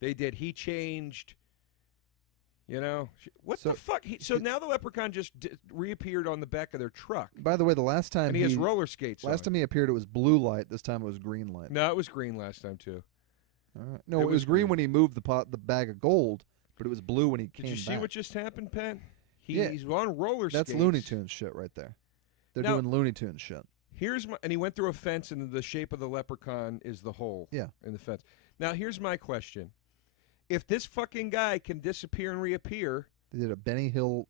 They did. He changed. What So- the fuck? So now the Leprechaun just reappeared on the back of their truck. By the way, the last time And he has roller skates last on. time he appeared, it was blue light. This time it was green light. No, it was green last time, too. All right. No, It it was was green green. when he moved the bag of gold, but it was blue when he Did came you see back. what just happened, Pat? Yeah. He's on roller skates. That's Looney Tunes shit right there. They're Now- doing Looney Tunes shit. And he went through a fence, and the shape of the leprechaun is the hole Yeah. in the fence. Now, here's my question. If this fucking guy can disappear and reappear, They did a Benny Hill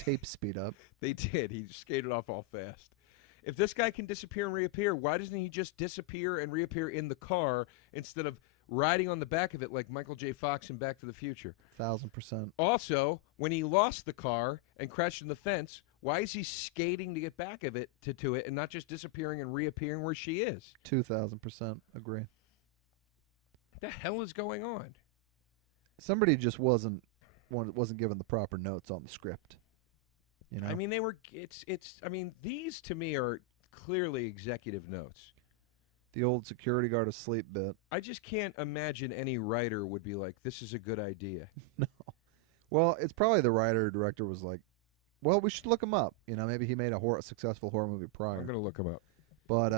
tape speed up. they did. He skated off all fast. If this guy can disappear and reappear, why doesn't he just disappear and reappear in the car instead of riding on the back of it like Michael J. Fox in Back to the Future? 1,000%. Also, when he lost the car and crashed in the fence, why is he skating to get back of it to it and not just disappearing and reappearing where she is? 2,000% agree. What the hell is going on? Somebody just wasn't given the proper notes on the script. I mean, these to me are clearly executive notes. The old security guard asleep bit. I just can't imagine any writer would be like, this is a good idea. No. Well, it's probably the writer or director was like, well, we should look him up. Maybe he made a successful horror movie prior. I'm going to look him up. But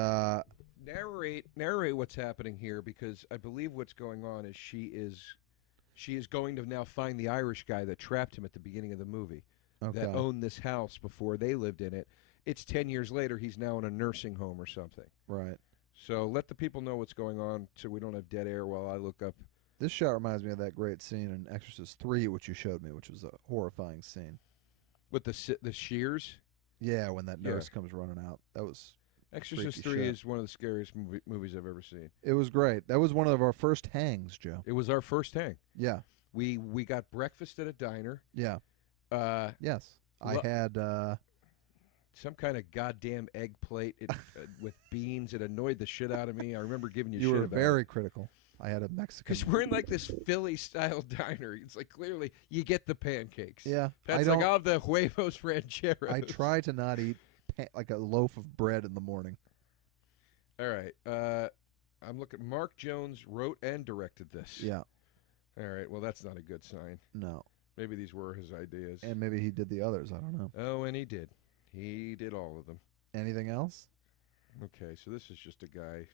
narrate what's happening here, because I believe what's going on is she is going to now find the Irish guy that trapped him at the beginning of the movie, that owned this house before they lived in it. It's 10 years later. He's now in a nursing home or something. Right. So let the people know what's going on so we don't have dead air while I look up. This shot reminds me of that great scene in Exorcist 3, which you showed me, which was a horrifying scene. With the shears? Yeah, when that nurse comes running out. That was Exorcist freaky 3 shit. is one of the scariest movies I've ever seen. It was great. That was one of our first hangs, Joe. It was our first hang. Yeah. We got breakfast at a diner. Yeah. Yes. I had some kind of goddamn egg plate with beans. It annoyed the shit out of me. I remember giving you you shit were about very critical. I had a Mexican. because we're in like this Philly-style diner. It's like clearly you get the pancakes. Yeah. That's like all the huevos rancheros. I try to not eat like a loaf of bread in the morning. All right. I'm looking. Mark Jones wrote and directed this. Yeah. All right. Well, that's not a good sign. No. Maybe these were his ideas. And maybe he did the others. I don't know. Oh, and he did. He did all of them. Anything else? Okay, so this is just a guy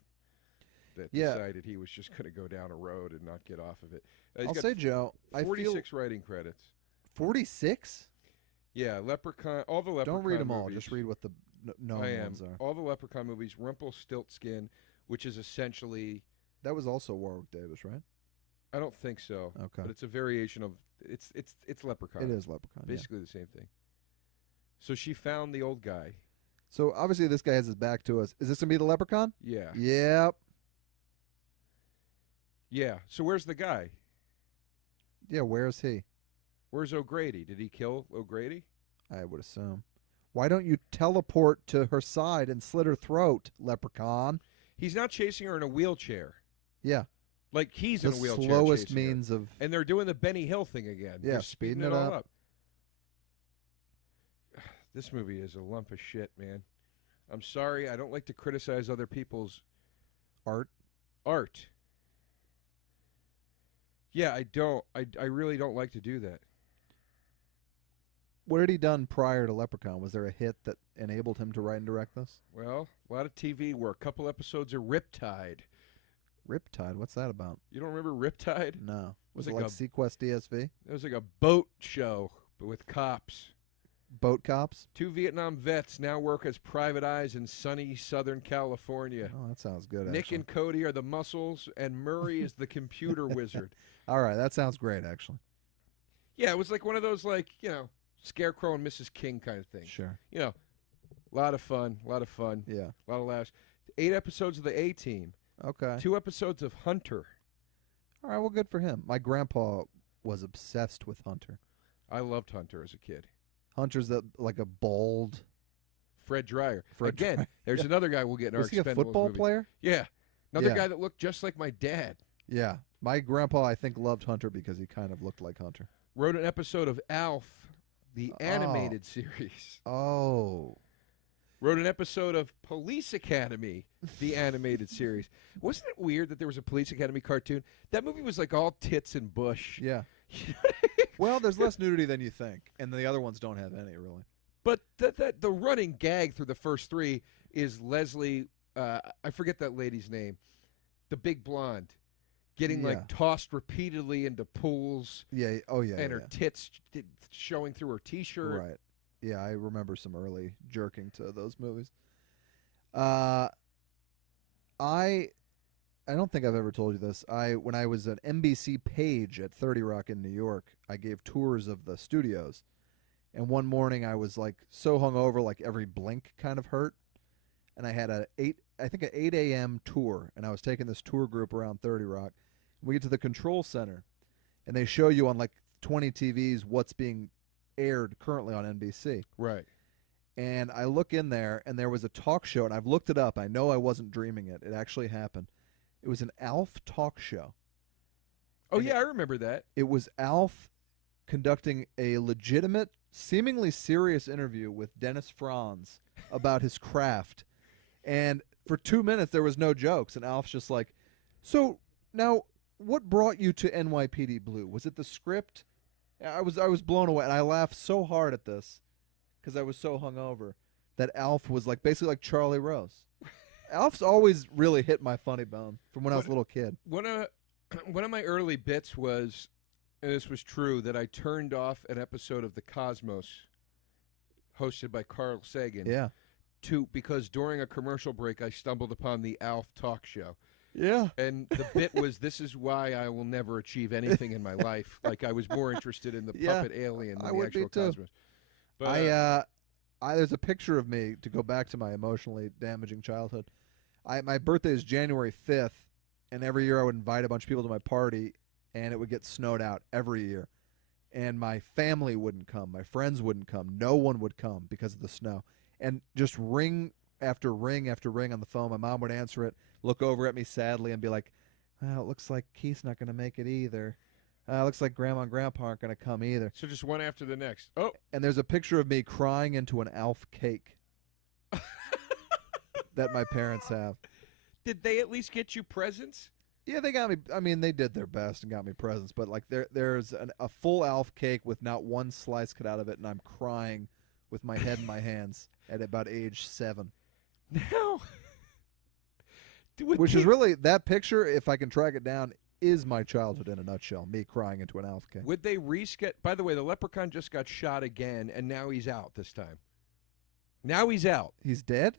that Yeah. decided he was just going to go down a road and not get off of it. He's I'll got say, Joe, I feel 46 writing credits. 46? Yeah, Leprechaun. All the Leprechaun. Don't read them all. movies. Just read what the known I am. ones are. All the Leprechaun movies. Rumpelstiltskin, which is essentially. That was also Warwick Davis, right? I don't think so. Okay. But it's a variation of it's Leprechaun. It is Leprechaun. Yeah. Basically the same thing. So she found the old guy. So obviously this guy has his back to us. Is this going to be the Leprechaun? Yeah. Yep. Yeah. So where's the guy? Yeah, where's he? Where's O'Grady? Did he kill O'Grady? I would assume. Why don't you teleport to her side and slit her throat, Leprechaun? He's not chasing her in a wheelchair. Yeah. Like he's in a wheelchair. The slowest chasing means her. of... And they're doing the Benny Hill thing again. Yeah, they're speeding it all up. up. This movie is a lump of shit, man. I'm sorry. I don't like to criticize other people's art. Yeah, I don't. I really don't like to do that. What had he done prior to Leprechaun? Was there a hit that enabled him to write and direct this? Well, a lot of TV work. A couple episodes of Riptide. Riptide? What's that about? You don't remember Riptide? No. Was It it was like Sequest DSV? It was like a boat show, but with cops. Boat cops? 2 Vietnam vets now work as private eyes in sunny Southern California. Oh, that sounds good, Nick actually. and Cody are the muscles, and Murray is the computer wizard. All right, that sounds great, actually. Yeah, it was like one of those, like, Scarecrow and Mrs. King kind of thing. Sure. A lot of fun. Yeah. A lot of laughs. 8 episodes of the A-Team. Okay. 2 episodes of Hunter. All right, well, good for him. My grandpa was obsessed with Hunter. I loved Hunter as a kid. Hunter's like a bald... Fred Dreyer. Fred Again, Dreyer. there's another guy we'll get in Was our he a Expendables football movie. player? Yeah. Another Yeah. guy that looked just like my dad. Yeah. My grandpa, I think, loved Hunter because he kind of looked like Hunter. Wrote an episode of Alf, the animated series. Oh. Wrote an episode of Police Academy, the animated series. Wasn't it weird that there was a Police Academy cartoon? That movie was like all tits and bush. Yeah. Well, there's less nudity than you think, and the other ones don't have any, really. But the running gag through the first 3 is Leslie, I forget that lady's name, the big blonde, getting like tossed repeatedly into pools. Yeah. Oh, yeah. And her tits showing through her T-shirt. Right. Yeah, I remember some early jerking to those movies. I don't think I've ever told you this. When I was an NBC page at 30 Rock in New York, I gave tours of the studios. And one morning I was like so hungover, like every blink kind of hurt. And I had an 8 a.m. tour, and I was taking this tour group around 30 Rock. We get to the control center, and they show you on like 20 TVs what's being aired currently on NBC. Right. And I look in there, and there was a talk show, and I've looked it up. I know I wasn't dreaming it. It actually happened. It was an Alf talk show. Oh, yeah, I remember that. It was Alf conducting a legitimate, seemingly serious interview with Dennis Franz about his craft. And for 2 minutes, there was no jokes. And Alf's just like, so now what brought you to NYPD Blue? Was it the script? I was blown away. And I laughed so hard at this because I was so hungover that Alf was like basically like Charlie Rose. Alf's always really hit my funny bone from when I was a little kid. One of my early bits was, and this was true, that I turned off an episode of The Cosmos hosted by Carl Sagan. Yeah. Because during a commercial break I stumbled upon the Alf talk show. Yeah. And the bit was, this is why I will never achieve anything in my life. Like I was more interested in the puppet alien than the actual Cosmos. But there's a picture of me, to go back to my emotionally damaging childhood. My birthday is January 5th, and every year I would invite a bunch of people to my party, and it would get snowed out every year. And my family wouldn't come. My friends wouldn't come. No one would come because of the snow. And just ring after ring after ring on the phone. My mom would answer it, look over at me sadly, and be like, well, it looks like Keith's not going to make it either. Looks like Grandma and Grandpa aren't going to come either. So just one after the next. Oh. And there's a picture of me crying into an Alf cake that my parents have. Did they at least get you presents? Yeah, they got me. I mean, they did their best and got me presents. But like, there's a full Alf cake with not one slice cut out of it, and I'm crying with my head in my hands at about age 7. Now, which is really, that picture, if I can track it down, is my childhood in a nutshell. Me crying into an Alf cake. Would they By the way, the Leprechaun just got shot again, and now he's out this time. Now he's out. He's dead?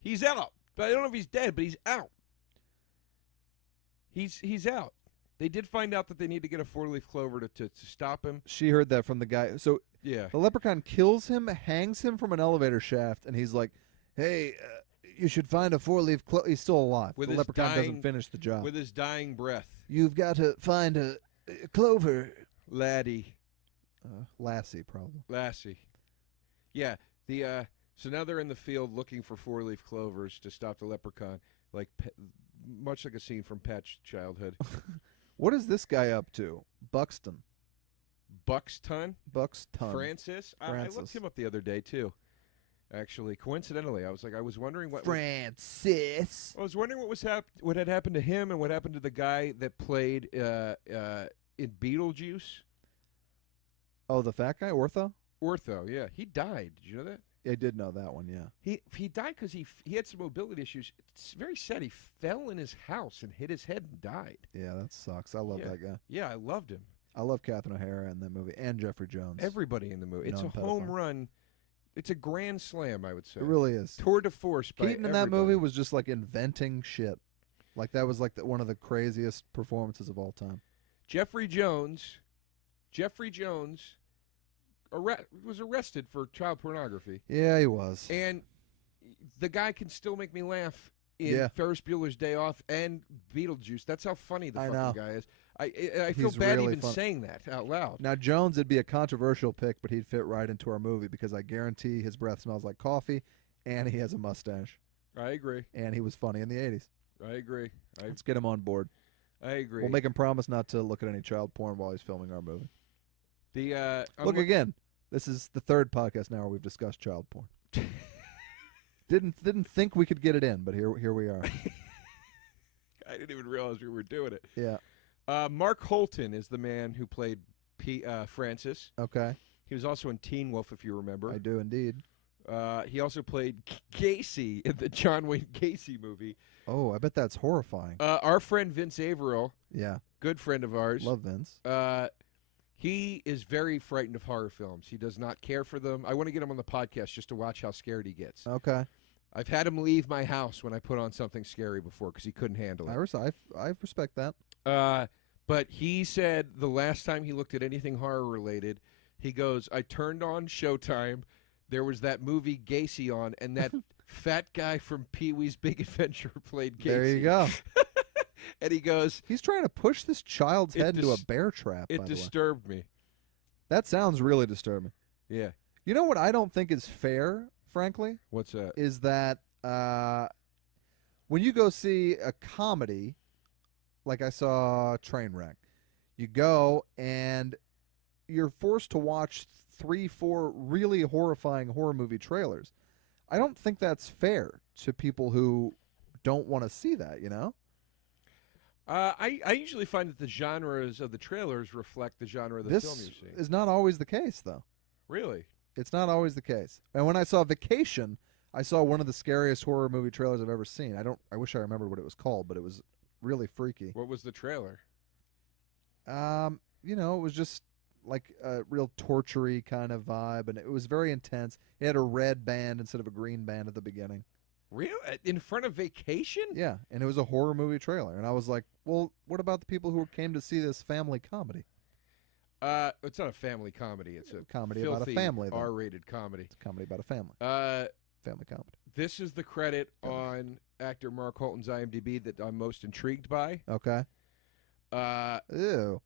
He's out. But I don't know if he's dead, but he's out. He's out. They did find out that they need to get a 4-leaf clover to stop him. She heard that from the guy. So Yeah. the leprechaun kills him, hangs him from an elevator shaft, and he's like, "Hey, you should find a 4-leaf clover." He's still alive. With the his leprechaun doesn't finish the job. With his dying breath. You've got to find a clover. Laddie. Lassie, probably. Lassie. Yeah. So now they're in the field looking for 4-leaf clovers to stop the leprechaun, much like a scene from Pat's childhood. What is this guy up to? Buxton. Buxton? Francis. I looked him up the other day, too. Actually, coincidentally, I was wondering what Francis. I was wondering what had happened to him and what happened to the guy that played in Beetlejuice. Oh, the fat guy, Ortho, yeah, he died. Did you know that? I did know that one. Yeah, he died because he had some mobility issues. It's very sad. He fell in his house and hit his head and died. Yeah, that sucks. I love that guy. Yeah, I loved him. I love Catherine O'Hara in that movie and Jeffrey Jones. Everybody in the movie. It's a home run. It's a grand slam, I would say. It really is. Tour de force by Keaton in that movie was just like inventing shit. Like that was like one of the craziest performances of all time. Jeffrey Jones was arrested for child pornography. Yeah, he was. And the guy can still make me laugh in Ferris Bueller's Day Off and Beetlejuice. That's how funny the fucking guy is. I feel bad really even saying that out loud. Now, Jones would be a controversial pick, but he'd fit right into our movie because I guarantee his breath smells like coffee, and he has a mustache. I agree. And he was funny in the 80s. I agree. Let's get him on board. I agree. We'll make him promise not to look at any child porn while he's filming our movie. Look again. This is the third podcast now where we've discussed child porn. Didn't think we could get it in, but here we are. I didn't even realize we were doing it. Yeah. Mark Holton is the man who played Francis. Okay. He was also in Teen Wolf, if you remember. I do indeed. He also played Gacy in the John Wayne Gacy movie. Oh, I bet that's horrifying. Our friend Vince Averill. Yeah. Good friend of ours. Love Vince. He is very frightened of horror films. He does not care for them. I want to get him on the podcast just to watch how scared he gets. Okay. I've had him leave my house when I put on something scary before because he couldn't handle it. I respect that. But he said the last time he looked at anything horror-related, he goes, I turned on Showtime. There was that movie Gacy on, and that fat guy from Pee-wee's Big Adventure played Gacy. There you go. And he goes, he's trying to push this child's head into a bear trap. It disturbed me. That sounds really disturbing. Yeah. You know what I don't think is fair, frankly? What's that? Is that when you go see a comedy, like I saw Trainwreck, you go and you're forced to watch 3-4 really horrifying horror movie trailers. I don't think that's fair to people who don't want to see that, you know? I usually find that the genres of the trailers reflect the genre of the film you see. This is not always the case, though. Really? It's not always the case. And when I saw Vacation, I saw one of the scariest horror movie trailers I've ever seen. I wish I remembered what it was called, but it was really freaky. What was the trailer? It was just like a real torture-y kind of vibe, and it was very intense. It had a red band instead of a green band at the beginning. Really? In front of Vacation? Yeah, and it was a horror movie trailer. And I was like, well, what about the people who came to see this family comedy? It's not a family comedy. It's a comedy about a family, though. R-rated comedy. It's a comedy about a family. Family comedy. This is the credit on actor Mark Holton's IMDb that I'm most intrigued by. Okay. Ew.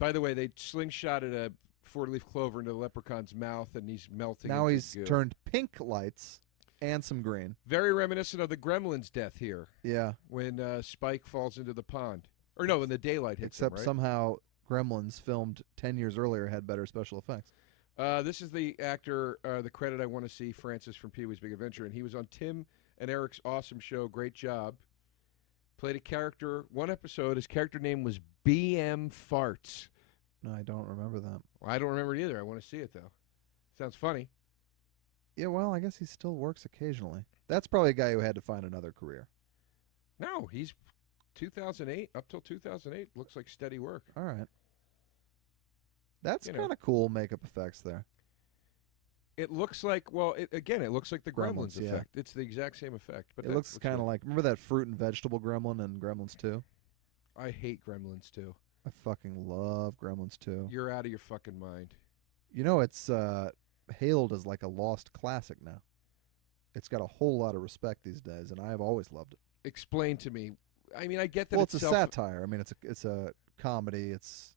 By the way, they slingshotted a 4-leaf clover into the leprechaun's mouth, and he's melting. Now he's turned pink lights and some green. Very reminiscent of the Gremlins' death here. Yeah. When Spike falls into the pond. Or no, when the daylight hits him, right? Somehow Gremlins, filmed 10 years earlier, had better special effects. This is the actor, the credit I want to see, Francis from Pee-wee's Big Adventure, and he was on Tim and Eric's awesome show, Great Job. Played a character, one episode, his character name was BM Farts. No, I don't remember that. Well, I don't remember it either. I want to see it, though. Sounds funny. Yeah, well, I guess he still works occasionally. That's probably a guy who had to find another career. No, he's 2008, up till 2008, looks like steady work. All right. That's kind of cool makeup effects there. It looks like, it looks like the Gremlins yeah. effect. It's the exact same effect. But it looks kind of like, remember that fruit and vegetable gremlin in Gremlins 2? I hate Gremlins 2. I fucking love Gremlins 2. You're out of your fucking mind. You know, it's hailed as like a lost classic now. It's got a whole lot of respect these days, and I have always loved it. Explain to me. I mean, I get that Well, it's a satire. I mean, it's a comedy. It's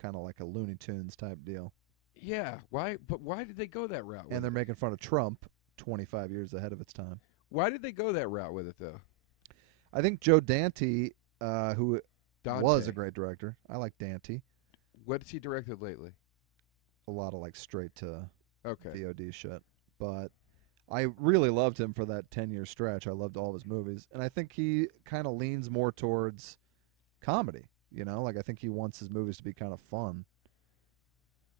kind of like a Looney Tunes type deal. Yeah. Why? But why did they go that route? And they're making fun of Trump 25 years ahead of its time. Why did they go that route with it, though? I think Joe Dante, who Dante. was a great director. I like Dante. What's he directed lately? A lot of like straight to Okay. VOD shit. But I really loved him for that 10-year stretch. I loved all of his movies. And I think he kind of leans more towards comedy. You know, like I think he wants his movies to be kind of fun.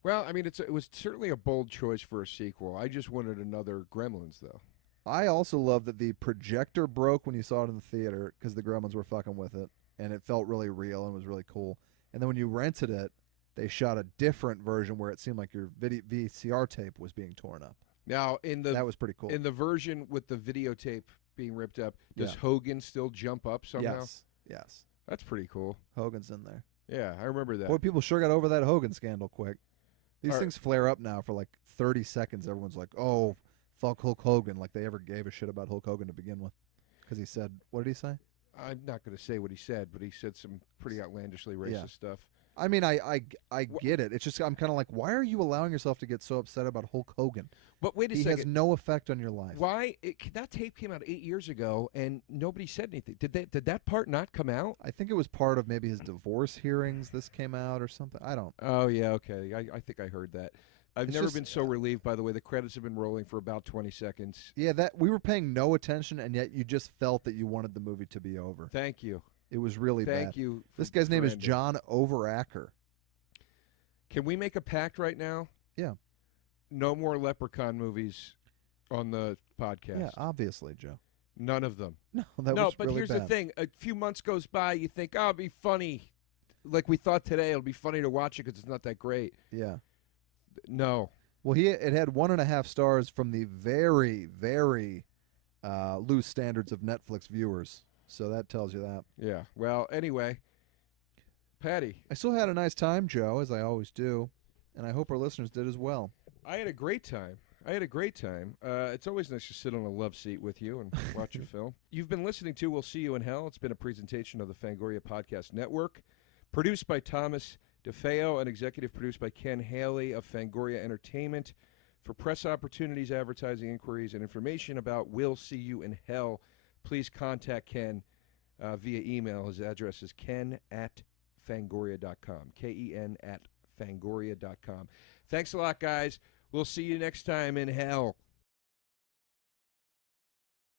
Well, I mean, it was certainly a bold choice for a sequel. I just wanted another Gremlins, though. I also love that the projector broke when you saw it in the theater because the Gremlins were fucking with it, and it felt really real and was really cool. And then when you rented it, they shot a different version where it seemed like your VCR tape was being torn up. Now, that was pretty cool. In the version with the videotape being ripped up, does Hogan still jump up somehow? Yes. That's pretty cool. Hogan's in there. Yeah, I remember that. Boy, people sure got over that Hogan scandal quick. These All things flare up now for like 30 seconds. Everyone's like, oh, fuck Hulk Hogan, like they ever gave a shit about Hulk Hogan to begin with. Because he said, what did he say? I'm not going to say what he said, but he said some pretty outlandishly racist stuff. I mean, I get it. It's just I'm kind of like, why are you allowing yourself to get so upset about Hulk Hogan? But wait a second. He has no effect on your life. Why? That tape came out 8 years ago, and nobody said anything. Did that part not come out? I think it was part of maybe his divorce hearings. This came out or something. I don't. Oh, yeah, okay. I think I heard that. I've never been so relieved, by the way. The credits have been rolling for about 20 seconds. Yeah, that we were paying no attention, and yet you just felt that you wanted the movie to be over. Thank you. It was really bad. Thank you. This guy's name is John Overacker. Can we make a pact right now? Yeah. No more Leprechaun movies on the podcast. Yeah, obviously, Joe. None of them. No, that was but really here's bad. the thing. A few months goes by, you think, oh, it'll be funny. Like we thought today, it'll be funny to watch it because it's not that great. Yeah. No. Well, it had 1.5 stars from the very, very loose standards of Netflix viewers. So that tells you that. Yeah. Well, anyway, Patty. I still had a nice time, Joe, as I always do, and I hope our listeners did as well. I had a great time. It's always nice to sit on a love seat with you and watch a film. You've been listening to We'll See You in Hell. It's been a presentation of the Fangoria Podcast Network, produced by Thomas DeFeo and executive produced by Ken Haley of Fangoria Entertainment. For press opportunities, advertising inquiries, and information about We'll See You in Hell, please contact Ken via email. His address is ken@fangoria.com, KEN@fangoria.com. Thanks a lot, guys. We'll see you next time in hell.